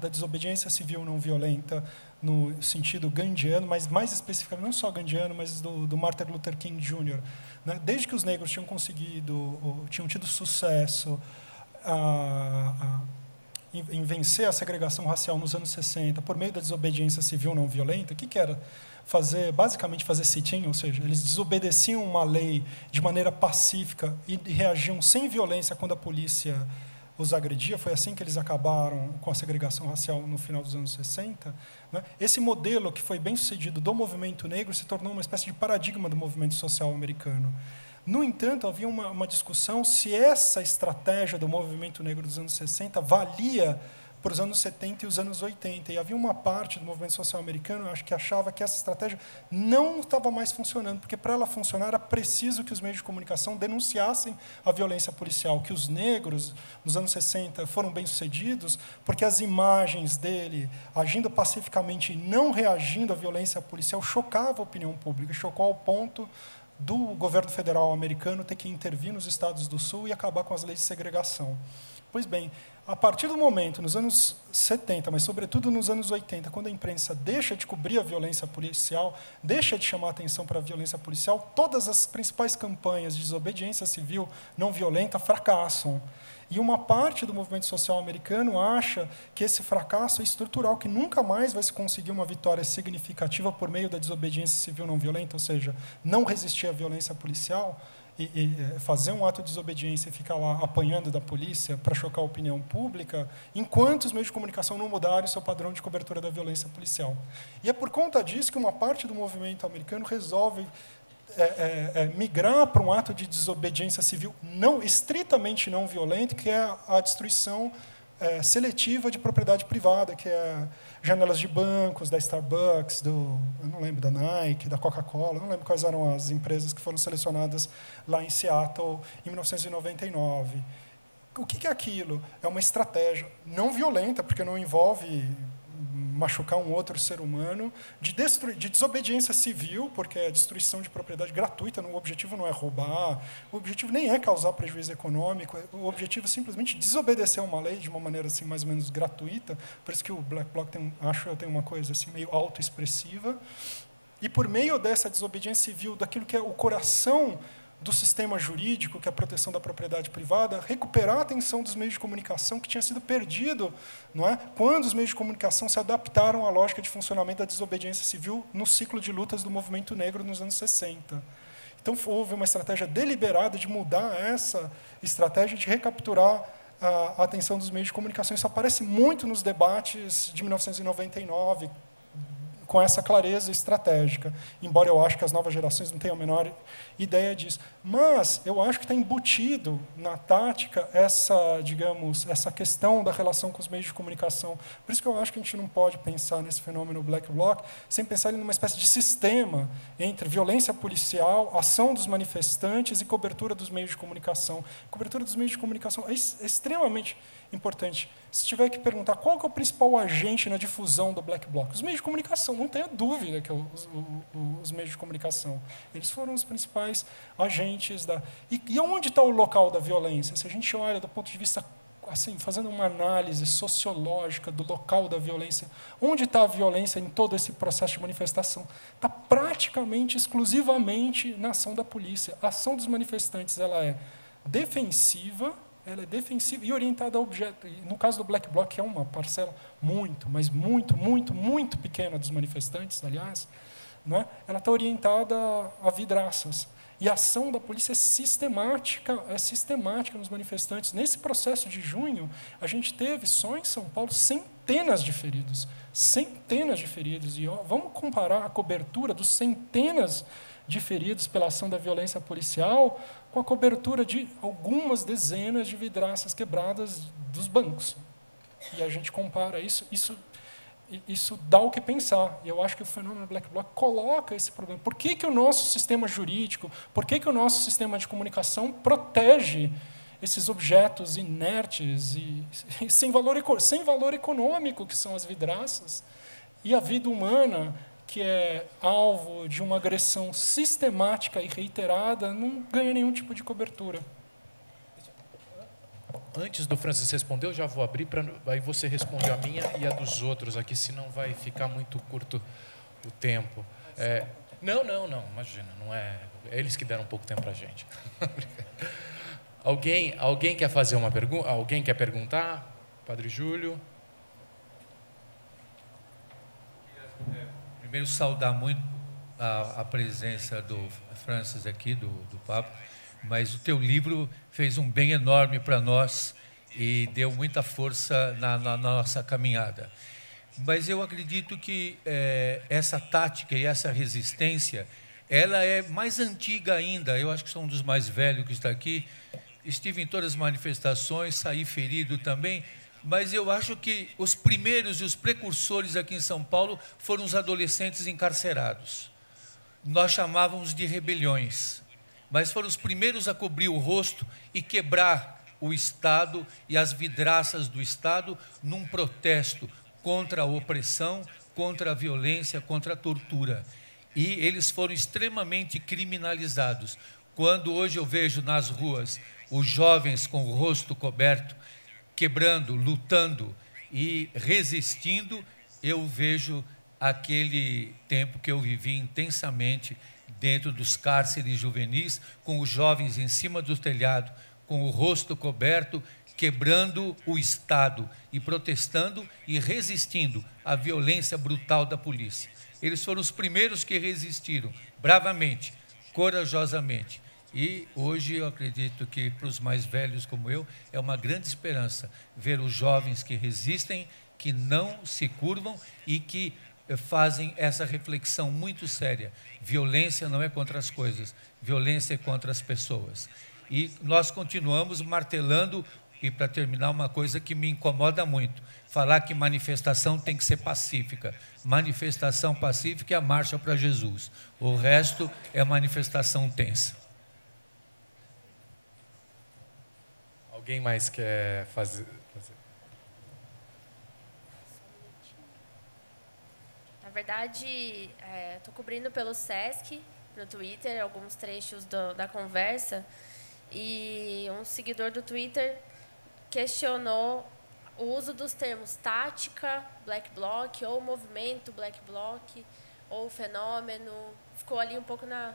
da desobediência civil não violenta, no sentido gandhiano, mas mais especificamente, não só gandhiano, mas do Martin Luther King Jr. Desde que os negros tinham tido sucesso em vencer a segregação racial nos anos 60 por meio da desobediência civil não violenta, o que era? Basicamente fazer sit-in, ou seja, eles desobedeciam uma lei de maneira pacífica e reagiam sem violência quando a polícia os agredia. Foi assim que eles acabaram com a segregação racial no final dos anos 60. Né? Esse modelo, que foi bem sucedido do movimento negro, se tornou uma espécie de paradigma do movimento social americano. No entanto, havia uma discussão se essa estratégia do movimento negro dos anos 60 valia para os anos 70 e os anos 80. E havia uma parte do movimento social americano, acho que achava que essa estratégia não estava mais funcionando, porque para ela funcionar era preciso que os meios de comunicação denunciassem a violência policial, que os negros, nos anos 60, foram bem-sucedidos, porque as imagens dele agindo pacificamente e não reagindo à violência policial chocava a opinião pública, chocou ao ponto do governo federal americano ter que intervir nos estados do Sul e acabar com as leis de segregação. Pois bem, a partir do momento, nos anos 70, mas sobretudo nos anos 80, quando a imprensa deixa de cobrir a violência policial, deixa de chamar atenção para a violência policial, todas as principais campanhas de desobediência civil não violenta fracassam. E uma parte do movimento social americano acha que esse fracasso é estrutural, que nunca mais vai se conseguir uma vitória significativa por meio da desobediência civil não violenta, ou seja, não resistir à violência policial, e fazer um ato de desobediência e ficar lá apanhando da polícia para chocar a opinião pública, enquanto os meios de comunicação não mudarem o seu padrão de cobertura da violência policial. E é por conta disso que uma parte do movimento americano resolve migrar para um ato de desobediência civil estritamente não violento, que é a destruição seletiva de propriedade privada, que é janelas de bancos, da Starbucks, eu não lembro, da Nike, da Coca-Cola, não lembro quais eram as empresas que foram selecionadas lá em Seattle em 1999. O que é aquilo? É uma estratégia não violenta, porque não envolve machucar um outro ser humano, de desobediência civil, porque é destruição de propriedade gratuita, o objetivo não é roubar, o objetivo nem é causar prejuízo econômico, o objetivo é simplesmente desobedecer uma lei de uma maneira assim, mais ou menos gratuita, por isso que o Black Bloc tem uma coisa assim, meio autoexpressiva, e por meio dessa desobediência civil, daquilo que é o coração do sistema jurídico, que é a proteção da propriedade privada, recuperar a atenção dos meios de comunicação que tinha sido perdido, não é? Quando os meios de comunicação se adaptaram à lógica de funcionamento da desobediência civil no ciclo de lutas do movimento negro nos anos 60. Então, houve uma estratégia deliberada de mudar essa estratégia de recapturar a atenção dos meios de comunicação. Isso aparece muito nos debates de 1999, com essa clareza estratégica, embora eu acho que as novas gerações não tenham a menor ideia disso. Mas eu acho que está embutido na tática essa questão da relação com os meios de comunicação. Por isso que eu acho que a gente não pode pensar nesse fenômeno Black Bloc sem pensar ele numa espécie de sistema entre violência policial, ação dos manifestantes e cobertura dos meios de comunicação. Cobertura dos meios de comunicação é extremamente importante. Se tiver que perguntar qual que é o principal agente na difusão do Black Bloc, os meios de comunicação, não tenha dúvida que os meios de comunicação, eles foram os principais agentes E onde está o local da violência? Se a gente olha do ponto de vista, assim, fazendo uma análise sociológica do local da violência, onde está a violência em todo esse processo de manifestação? Está praticamente, exclusivamente na ação da polícia. A ação dos manifestantes ela é defensiva e orientada a objeto. E no caso do Black Bloc, que é uma parcela muito, muito pequena dos manifestantes, aliás, né, ela está orientada a vidraças. E a ação da polícia é sistemática nos manifestantes. Nesse processo de junho, a gente teve, só em São Paulo, centenas de feridos. E vamos comparar a cobertura dos centenas de feridos pela ação da violência policial com a cobertura de algumas dezenas de vidraças quebradas dos bancos. E a gente compara isso dá o que pensar. E eu acho que o fenômeno Black Bloc coloca esse problema. Por que o nosso sistema jurídico, por que o nosso sistema de comunicação protege esses objetos inertes e sem valor econômico, que são as vidraças, e a vida humana, que é alvo de uma agressão sistemática e reiterada, não ganha nenhum tipo de cobertura. Antes do Francis responder, eu já vou abrir, aí você responde a minha e a dos outros aqui, senão vai ficar muito curto o tempo. Não, imagina, não é eles que deram um pouco tempo para a gente. Alguém quer fazer uma pergunta? Alguém quer perguntar? Padre Júlio. Primeiro, saudar muito a presença do Francis aqui, do Papa, mas o teu livro fez um bem enorme para nós e deu muita força na nossa caminhada. Mas eu acredito que essa tática e essa resistência, ela é mais antiga ainda. Eu acho que sou um dos mais velhos que está aqui. Estive em todas as manifestações, saí ferido também, mas eu acho que os primeiros e os precursores aqui em São Paulo foram os adolescentes encarcerados. Nós chamávamos de rebeliões, mas foram os primeiros a cobrir o rosto e quebrar o Estado e as vidraças do Estado num protesto contra a opressão, contra a violência, contra a tortura. E eles foram extremamente criminalizados. Quando hoje eu vejo nas ruas os jovens com o rosto coberto, quebrando, lutando e resistindo, eu vejo aquele tempo que eu vivi intensamente dentro dos cárceres juvenis, com os jovens em cima do telhado, com o rosto coberto, quebrando o Estado e protestando e resistindo à violência brutal da polícia. Eles foram os primeiros que resistiram bravamente, corajosamente. E hoje eu acredito que para os mais velhos como eu, é uma grande esperança ver os jovens que resistem, que não se curvam e que fazem essa reflexão muito séria. Violência não é contra as coisas, violência é contra as pessoas. E nós continuamos martelando, e para terminar, uma coisa que me incomoda muito, falar que manifestação tem que ser pacífica. Manifestação pacífica é a marcha para Jesus. O resto é manifestação tensa. Alguém mais quer fazer? Na verdade, estou cobrindo pelo Sesc, no Twitter, alguns trechos da conversa, e um seguidor do Twitter questionou o uso dos termos tática, black bloc, ou movimento, black bloc, ou fenômeno. Ficou ali um pouco na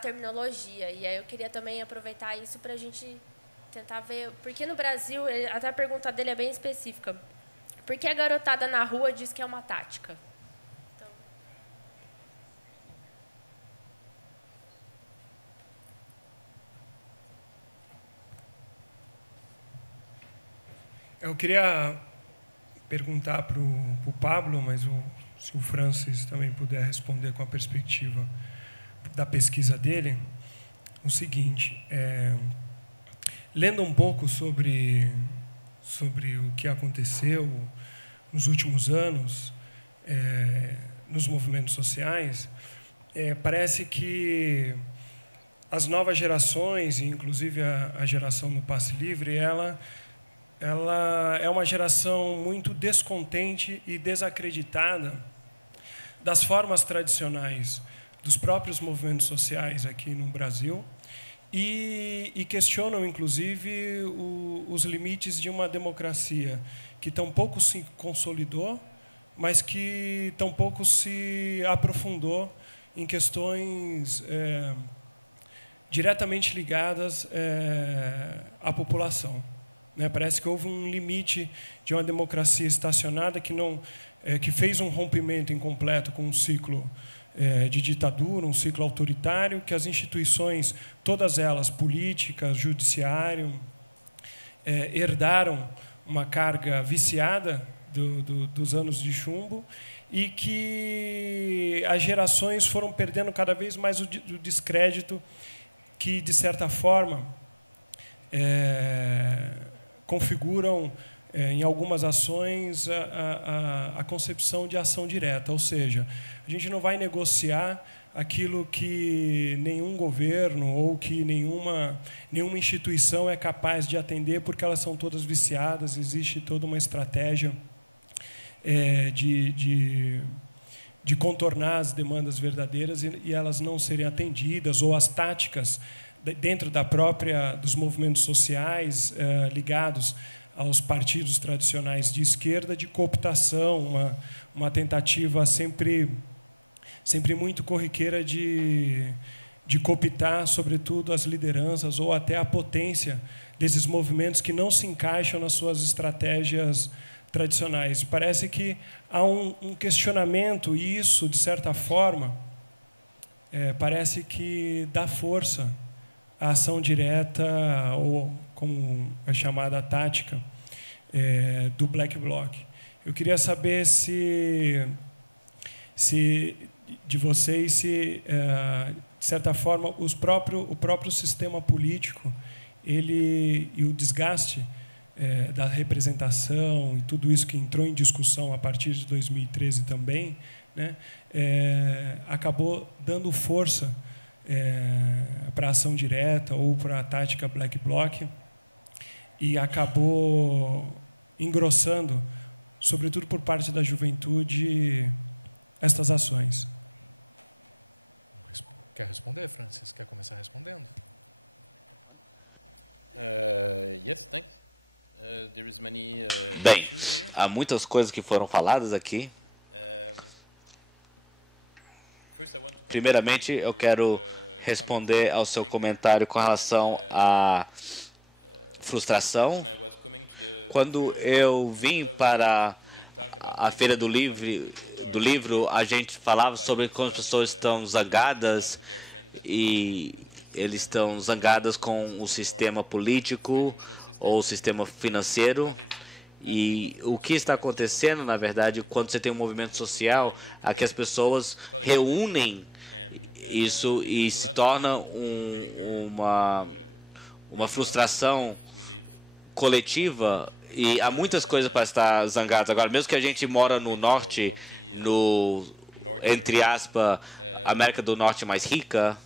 terminologia. E aí eu queria também aproveitar isso para a gente tentar ver, porque no Brasil, até a pergunta dele é bem específica, por que a garotada na rua diz que é uma tática? Então... Eu queria perguntar para o Pablo, mas se o Francis também puder responder com a perspectiva da pesquisa dele, o seguinte, lendo um pouco sobre o que aconteceu nos últimos anos nos movimentos sociais, parece que as novas gerações, inclusive a geração do passe livre, ela é uma geração muito descontente e desacreditada das formas tradicionais dos próprios movimentos sociais aqui no Brasil, e questionam, inclusive, os limites de uma democracia que tão pouco se consolidou, mas que tão pouco se aprofundou em questões diretamente ligadas à população. Parece que houve um limite de uma democracia estacionada que fez um rompimento incompleto com um ciclo de ditadura, um ciclo autoritário, que as instituições, todas elas, políticas, judiciário, herdaram uma carga viciada dos anos de chumbo, e que as gerações foram perdendo cada vez mais o descrédito que, de certa forma, configuram em algumas ações a concepção de ação direta, ou seja, a gente não vai negociar aquilo que nenhum governo ou que nenhuma instituição é capaz de atender, porque elas são todas viciadas, existe toda uma estratégia de contornar as demandas verdadeiras e elas não serem atendidas, ou as táticas dentro dos movimentos sociais ligados aos partidos tradicionais de esquerda, de cooptação, uma tentativa sempre muito corriqueira de de cooptar, sobretudo, as lideranças ou até a potência desses movimentos que não se encaixam nas suas estratégias tradicionais. Parece que há um questionamento, e isso, de certa forma, parece que dá força à ação direta, ou como é chamada a tática, do Black Bloc. Eu queria saber se de vocês, de certa forma, o próprio sistema político e o desgaste da representação e tudo isso que entrou em discussão a partir de 2013 também, né, acabou dando força para a ação direta ou para a tática Black Bloc e acabou engrossando, sobretudo por parte da juventude, estas ações. Quer responder, Francis? Quer começar respondendo? Yes, thanks. There is many Bem, issues here. há muitas coisas que foram faladas aqui. Primeiramente, eu quero responder ao seu comentário com relação à frustração. Quando eu vim para a Feira do Livro, a gente falava sobre como as pessoas estão zangadas e eles estão zangadas com o sistema político ou o sistema financeiro. E o que está acontecendo, na verdade, quando você tem um movimento social, é que as pessoas reúnem isso e se torna uma frustração coletiva. E há muitas coisas para estar zangados agora, mesmo que a gente mora no norte, entre aspas, América do Norte mais rica,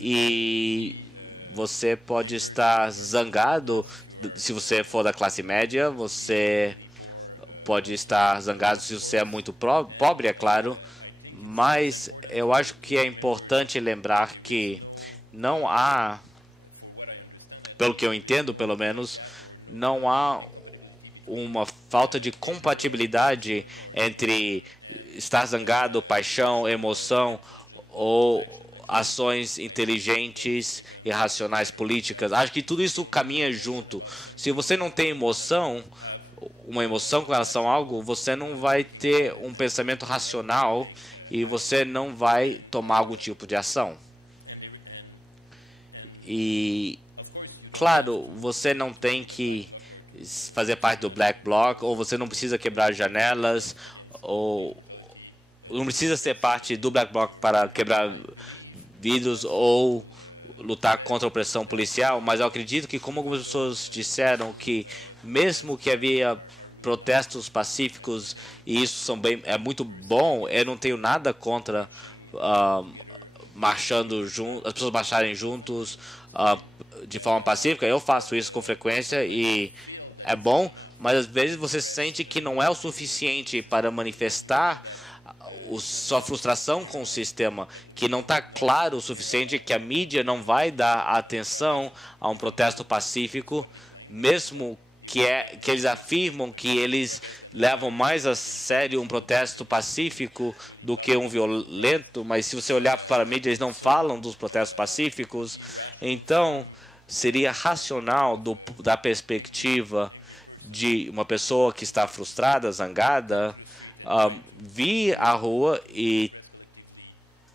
e você pode estar zangado se você for da classe média, você pode estar zangado se você é muito pobre, é claro, mas eu acho que é importante lembrar que não há, pelo que eu entendo, pelo menos, não há uma falta de compatibilidade entre estar zangado, paixão, emoção ou ações inteligentes e racionais políticas. Acho que tudo isso caminha junto. Se você não tem uma emoção com relação a algo, você não vai ter um pensamento racional e você não vai tomar algum tipo de ação. E, claro, você não tem que fazer parte do Black Bloc, ou você não precisa quebrar janelas, ou não precisa ser parte do Black Bloc para quebrar vidros ou lutar contra a opressão policial, mas eu acredito que, como algumas pessoas disseram, que mesmo que havia protestos pacíficos, e isso é muito bom, eu não tenho nada contra marchando juntos, as pessoas marcharem juntos de forma pacífica. Eu faço isso com frequência e é bom, mas às vezes você sente que não é o suficiente para manifestar sua frustração com o sistema, que não está claro o suficiente, que a mídia não vai dar atenção a um protesto pacífico, mesmo que eles afirmam que eles levam mais a sério um protesto pacífico do que um violento, mas se você olhar para a mídia, eles não falam dos protestos pacíficos. Então, seria racional da perspectiva de uma pessoa que está frustrada, zangada, vir à rua e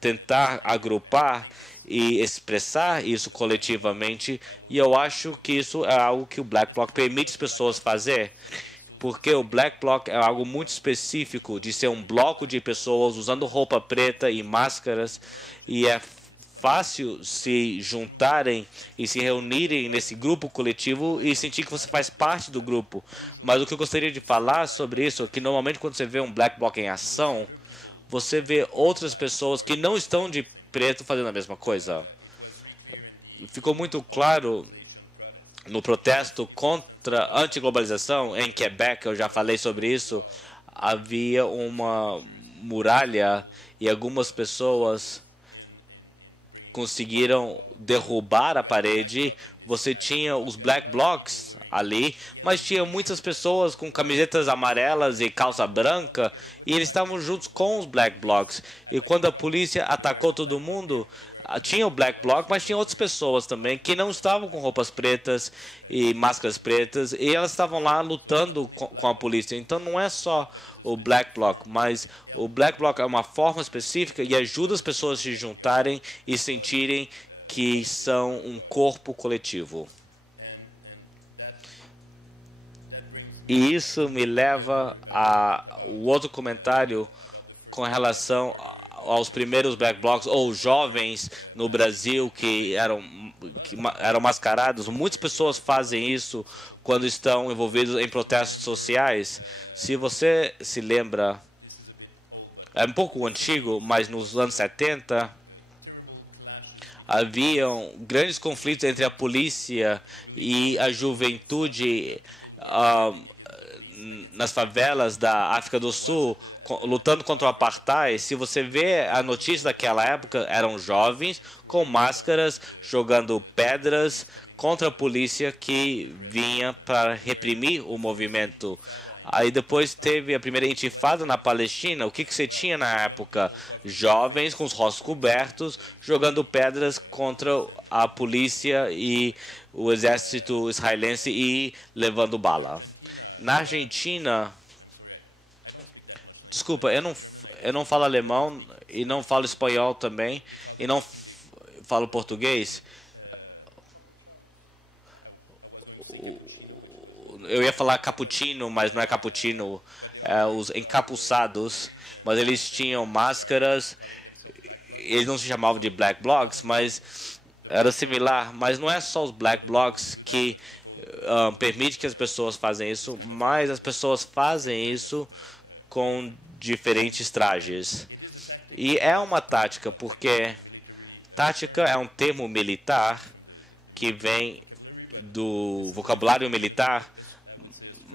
tentar agrupar e expressar isso coletivamente, e eu acho que isso é algo que o Black Bloc permite as pessoas fazer, porque o Black Bloc é algo muito específico de ser um bloco de pessoas usando roupa preta e máscaras, e é fácil se juntarem e se reunirem nesse grupo coletivo e sentir que você faz parte do grupo. Mas o que eu gostaria de falar sobre isso é que normalmente quando você vê um Black Bloc em ação, você vê outras pessoas que não estão de preto fazendo a mesma coisa. Ficou muito claro no protesto contra a antiglobalização em Quebec, eu já falei sobre isso, havia uma muralha e algumas pessoas conseguiram derrubar a parede. Você tinha os Black Blocs ali, mas tinha muitas pessoas com camisetas amarelas e calça branca, e eles estavam juntos com os Black Blocs. E quando a polícia atacou todo mundo, tinha o Black Bloc, mas tinha outras pessoas também que não estavam com roupas pretas e máscaras pretas, e elas estavam lá lutando com a polícia. Então não é só o Black Bloc, mas o Black Bloc é uma forma específica e ajuda as pessoas a se juntarem e sentirem que são um corpo coletivo. E isso me leva ao outro comentário com relação aos primeiros Black Blocs, ou jovens no Brasil que eram mascarados. Muitas pessoas fazem isso quando estão envolvidos em protestos sociais. Se você se lembra, é um pouco antigo, mas nos anos 70, haviam grandes conflitos entre a polícia e a juventude nas favelas da África do Sul, lutando contra o apartheid. Se você vê a notícia daquela época, eram jovens com máscaras jogando pedras contra a polícia que vinha para reprimir o movimento. Aí depois teve a primeira intifada na Palestina. O que você tinha na época? Jovens com os rostos cobertos jogando pedras contra a polícia e o exército israelense e levando bala. Na Argentina, desculpa, eu não falo alemão e não falo espanhol também e não falo português. Eu ia falar cappuccino, mas não é cappuccino, os encapuçados, mas eles tinham máscaras, eles não se chamavam de Black Blocs, mas era similar. Mas não é só os Black Blocs que permite que as pessoas façam isso, mas as pessoas fazem isso com diferentes trajes. E é uma tática, porque tática é um termo militar que vem do vocabulário militar,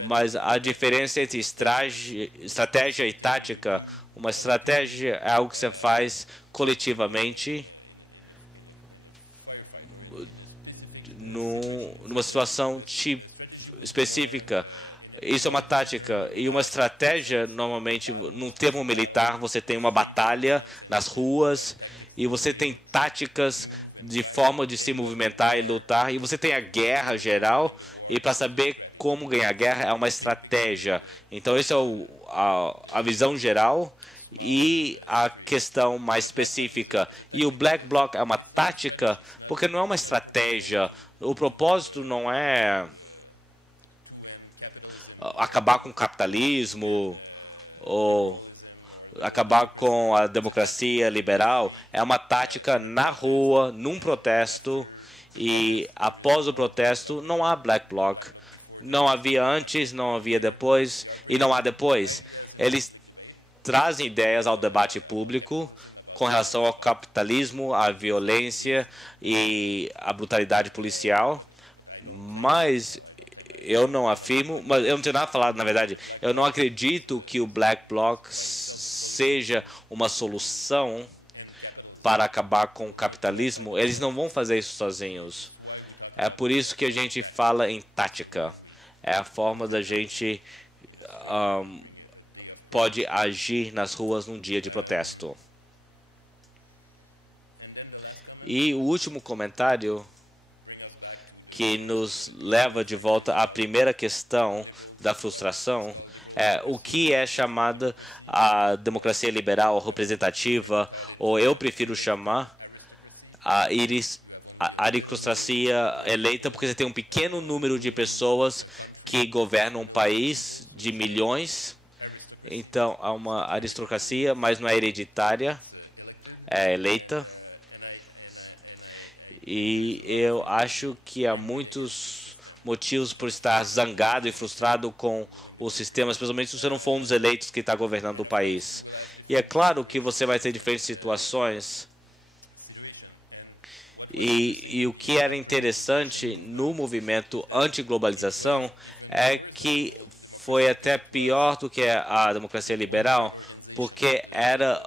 mas a diferença entre estratégia e tática, uma estratégia é algo que você faz coletivamente numa situação específica. Isso é uma tática. E uma estratégia, normalmente, num termo militar, você tem uma batalha nas ruas e você tem táticas de forma de se movimentar e lutar. E você tem a guerra geral, e para saber como ganhar a guerra é uma estratégia. Então, essa é a visão geral. E a questão mais específica. E o Black Bloc é uma tática, porque não é uma estratégia. O propósito não é acabar com o capitalismo ou acabar com a democracia liberal. É uma tática na rua, num protesto, e após o protesto não há Black Bloc. Não havia antes, não havia depois e não há depois. Eles trazem ideias ao debate público com relação ao capitalismo, à violência e à brutalidade policial, mas eu não afirmo, mas eu não tenho nada a falar, na verdade, eu não acredito que o Black Bloc seja uma solução para acabar com o capitalismo. Eles não vão fazer isso sozinhos. É por isso que a gente fala em tática. É a forma da gente pode agir nas ruas num dia de protesto. E o último comentário que nos leva de volta à primeira questão da frustração é o que é chamada a democracia liberal representativa, ou eu prefiro chamar a aristocracia eleita, porque você tem um pequeno número de pessoas que governam um país de milhões. Então, há uma aristocracia, mas não é hereditária, é eleita. E eu acho que há muitos motivos por estar zangado e frustrado com o sistema, especialmente se você não for um dos eleitos que está governando o país. E é claro que você vai ter diferentes situações. E o que era interessante no movimento anti-globalização é que foi até pior do que a democracia liberal, porque era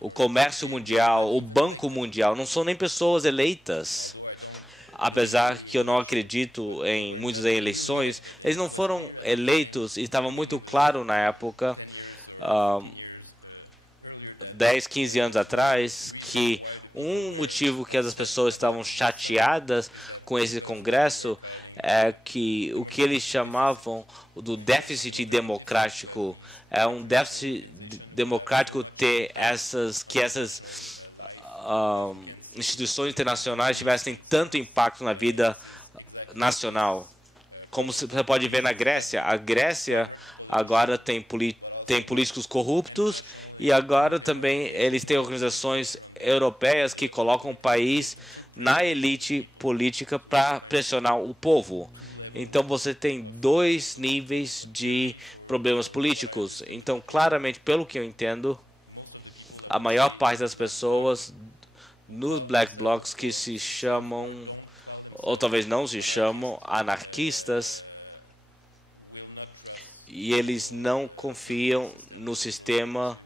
o comércio mundial, o Banco Mundial, não são nem pessoas eleitas. Apesar que eu não acredito em muitas eleições, eles não foram eleitos, e estava muito claro na época 10, 15 anos atrás, que um motivo que as pessoas estavam chateadas com esse congresso é que o que eles chamavam do déficit democrático é um déficit democrático ter essas instituições internacionais tivessem tanto impacto na vida nacional. Como você pode ver na Grécia, a Grécia agora tem políticos corruptos e agora também eles têm organizações europeias que colocam o país na elite política para pressionar o povo. Então você tem dois níveis de problemas políticos. Então, claramente, pelo que eu entendo, a maior parte das pessoas nos Black Blocs que se chamam, ou talvez não se chamam, anarquistas, e eles não confiam no sistema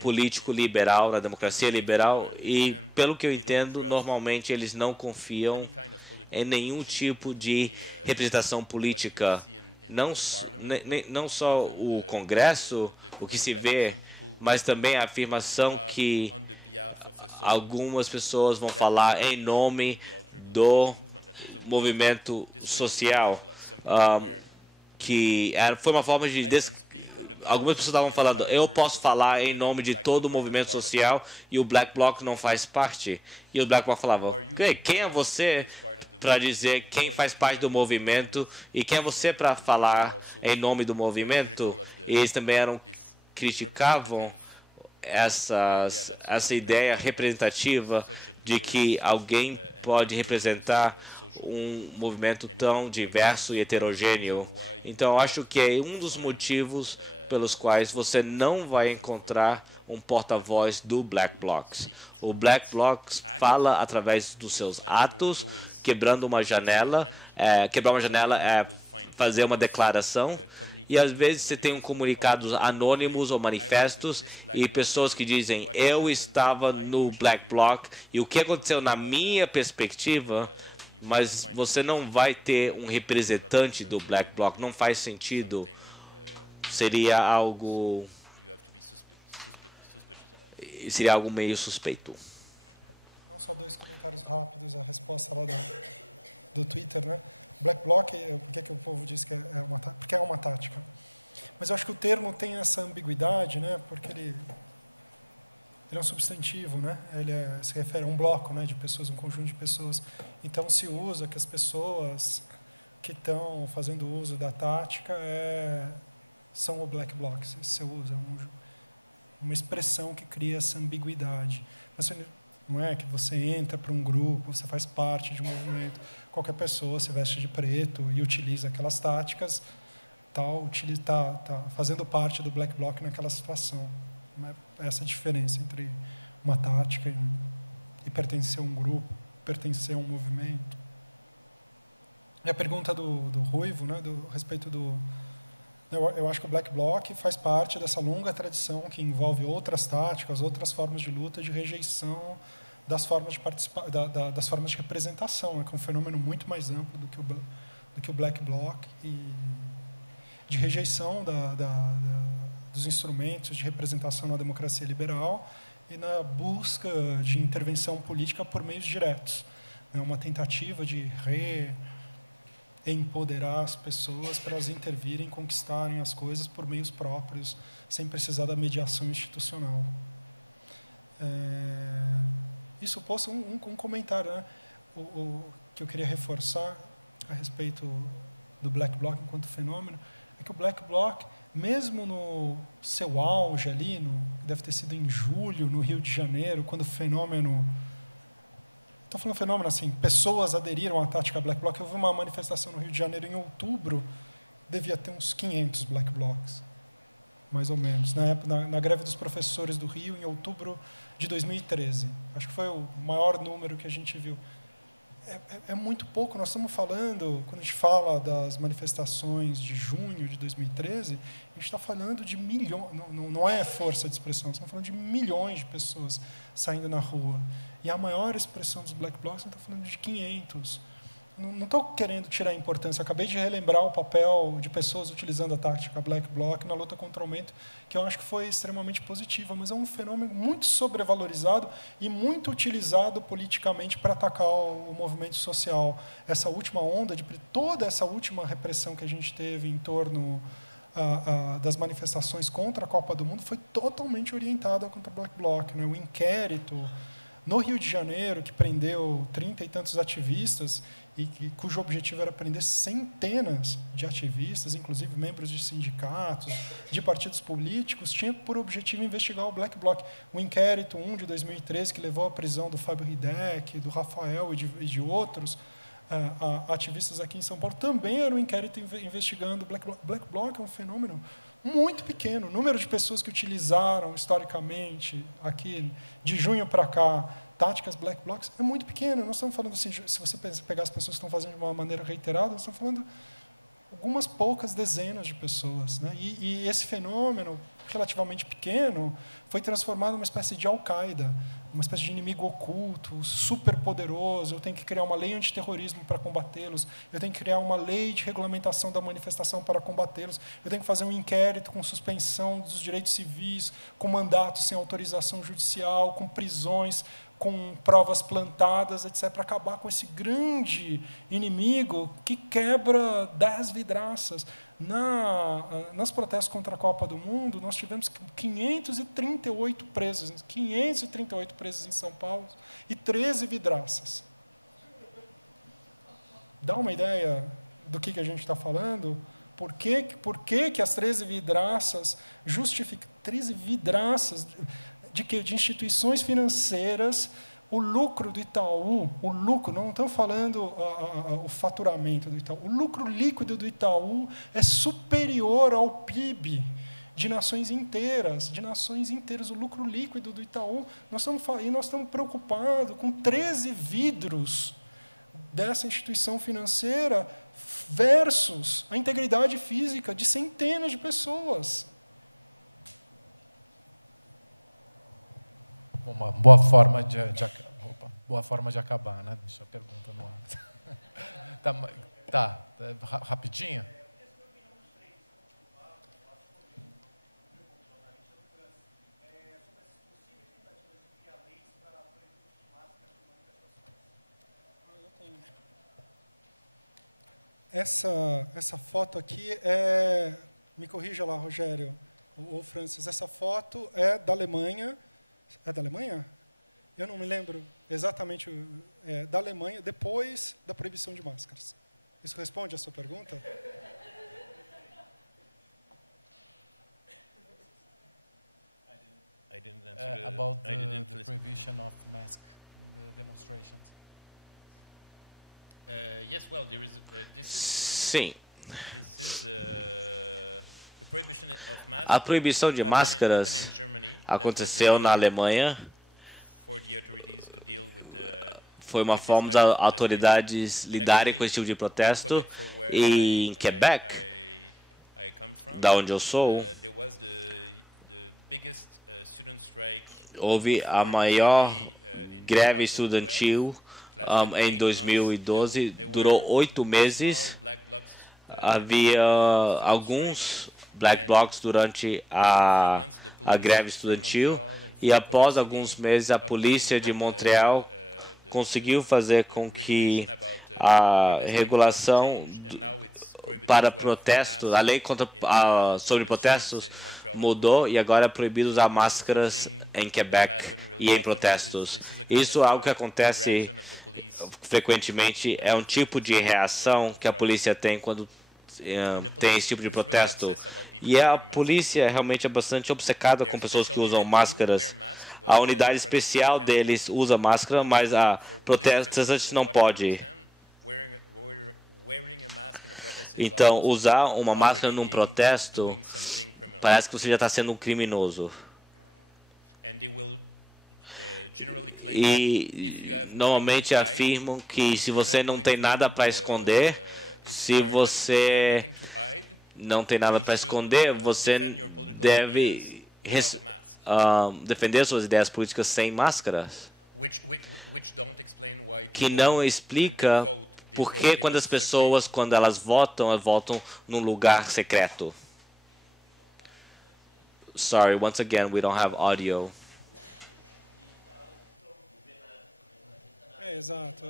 político liberal, na democracia liberal, e, pelo que eu entendo, normalmente eles não confiam em nenhum tipo de representação política. Não só o Congresso, o que se vê, mas também a afirmação que algumas pessoas vão falar em nome do movimento social, que foi uma forma de... Algumas pessoas estavam falando, eu posso falar em nome de todo o movimento social e o Black Bloc não faz parte. E o Black Bloc falava, quem é você para dizer quem faz parte do movimento e quem é você para falar em nome do movimento? E eles também criticavam essa ideia representativa de que alguém pode representar um movimento tão diverso e heterogêneo. Então, eu acho que é um dos motivos pelos quais você não vai encontrar um porta-voz do Black Blocs. O Black Blocs fala através dos seus atos, quebrando uma janela. Quebrar uma janela é fazer uma declaração, e às vezes você tem comunicados anônimos ou manifestos e pessoas que dizem, eu estava no Black Bloc e o que aconteceu na minha perspectiva, mas você não vai ter um representante do Black Bloc, não faz sentido. Seria algo meio suspeito. Não só dois comentários rápidos, a resposta lá do Twitter, né? Black Bloc, por que o povo diz que porque é uma tática? Mas eu acho que o termo tem essa ambiguidade, né? Porque ele é um substantivo, né? Ele se refere a um bloco, né, de pessoas, um conjunto de pessoas. Então se usa que as pessoas que estão fazendo uso da tática são o Black Bloc. Se usa uma expressão que cria essa ambiguidade. Mas não é que você entra para um grupo, você faz parte de um movimento. Qualquer pessoa se veste de preto e utiliza aquelas táticas, está fazendo parte do Black Bloc naquela situação. Essa diferença entre uma tática e pertencer a um grupo, pertencer a um movimento. E a pergunta do Ruivo, né, a respeito do... Eu acho que o Black Bloc faz parte dessa longa tradição que envolve outras táticas, outras formas de luta, de rejeição das formas de das formas de representação, que é um fenômeno muito mais amplo do que o Black Bloc, e de rejeição dos instrumentos de representação na democracia liberal e na busca de intervenção política por meios diretos. É uma tentativa de empoderar as pessoas para elas intervirem, conquistarem as coisas por meios próprios, sem precisar da mediação institucional. Isso posto um comentário, né? O que eu queria reforçar a respeito do Black Bloc enquanto fenômeno é que o Black Bloc, mesmo no seu auge ali, deve ter sido em julho, no Rio de Janeiro, quando o fenômeno... Estou falando fenômeno assim, pessoas aderiram à tática Black Bloc. Eu vi uma manifestação no Rio de Janeiro em outubro, devia ter uns 500 Black Blocs, mais ou menos, na greve dos professores do Rio, em outubro de 2013. Acho que foi o maior número que a gente viu. É muito pouco. Nós estamos falando, quando a gente fala das manifestações de junho de 2013, a gente está falando de milhões, não é força de expressão, estamos falando de milhões de pessoas saindo na rua. E a maior expressão dos Black Blocs, a gente está falando de 500. não estou querendo tirar a importância. Acabei de relembrar o papel de pessoas utilizando a tática Black Bloc na luta contra o aumento, que eu acho que foi extremamente positiva, mas é um fenômeno muito sobrevalorizado e muito utilizado politicamente para atacar o movimento social. Essa última onda, toda essa última repressão que a gente teve em torno das manifestações contra a Copa do Mundo foi totalmente orientada contra o Black Bloc, né? O inquérito no Rio de Janeiro, que prendeu 30 e tantos ativistas, cujo objetivo era prender centenas de ativistas, inclusive membros de sindicatos, de partidos políticos, tinha por objetivo investigar o Black Bloc. O inquérito 1 de 2013, que levou à prisão do Fábio Hidek, do Rafael e de outros ativistas aqui em São Paulo, também era um inquérito investigando o Black Bloc. Black Bloc é um fenômeno muito pequeno. O número de pessoas que utilizaram, historicamente, aqui, de junho para cá, táticas Black Blocs é muito pequeno. Nós estamos falando assim, se você pegar as pessoas que estão fazendo de uma maneira reiterada, nós estamos falando algumas poucas dezenas de pessoas, né? E esse fenômeno, relativamente pequeno, foi transformado numa espécie de Al-Qaeda, uma espécie de inimigo oculto, super poderoso. Eu tenho que criar uma lei antiterrorismo para combatê-los, eu tenho que criar uma lei de regulamentação da manifestação para combatê-los, eu tenho que fazer um inquérito com suspensão dos direitos civis, com mandatos sem autorização judicial, com prisões, com provas plantadas, etc., para acabar com esse grande inimigo que quebra 10 vidraças. Nos protestos contra a Copa do Mundo, nós tivemos 538 presos em São Paulo e 13 vidraças. Dá uma ideia do que a gente está falando? Por que as 13 vidraças justificam? 13 vidraças de quê? De instituições financeiras. O lucro do Itaú, não estamos falando o faturamento do Itaú, o lucro líquido do Itaú é superior ao PIB de nações inteiras, o lucro líquido do Itaú. Nós estamos preocupados com 13 vidros dessa instituição financeira versus a integridade física de centenas de pessoas. Uma boa forma de acabar, né? Deixa a pergunta no ar. Tá, rapidinho. Essa foto aqui me corrija lá, Rogério ou Francis, essa foto é da Alemanha. É da Alemanha? Eu não me lembro exatamente. Da Alemanha, depois da proibição de máscaras. Isso responde à sua pergunta? About the prohibition of mask demonstrations. Yes, well, there is. Sim. A proibição de máscaras aconteceu na Alemanha. Foi uma forma das autoridades lidarem com esse tipo de protesto. E em Quebec, da onde eu sou, houve a maior greve estudantil em 2012, durou 8 meses. Havia alguns Black Blocs durante a greve estudantil e após alguns meses a polícia de Montreal conseguiu fazer com que a regulação para protestos, a lei sobre protestos mudou e agora é proibido usar máscaras em Quebec e em protestos. Isso é algo que acontece frequentemente, é um tipo de reação que a polícia tem quando tem esse tipo de protesto. E a polícia realmente é bastante obcecada com pessoas que usam máscaras. A unidade especial deles usa máscara, mas a protestantes não pode. Então, usar uma máscara num protesto parece que você já está sendo um criminoso. E normalmente afirmam que se você não tem nada para esconder, se você não tem nada para esconder, você deve defender suas ideias políticas sem máscaras. que não explica por que quando as pessoas, quando elas votam num lugar secreto. Sorry, once again, we don't have audio. Exato.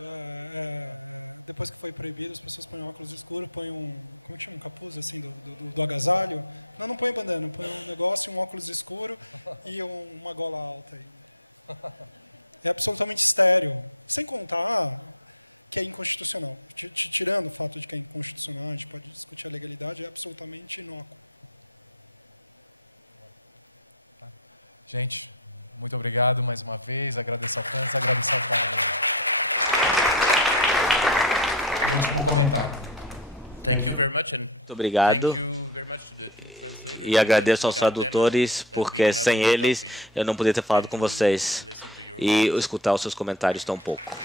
Depois que foi proibido, as pessoas põem óculos escuros, põem como que chama? Um capuz assim do agasalho. Não põe bandana, põe um negócio, um óculos escuro e uma gola alta. É absolutamente estéril. Sem contar que é inconstitucional. Tirando o fato de que é inconstitucional, a gente pode discutir a legalidade, é absolutamente inócuo. Gente, muito obrigado mais uma vez. Agradeço ao Francis, agradeço ao Paulo. Último comentário. Thank you very much, muito obrigado. Thank you very much to the two translators. E agradeço aos tradutores, porque sem eles eu não poderia ter falado com vocês e escutar os seus comentários tão pouco.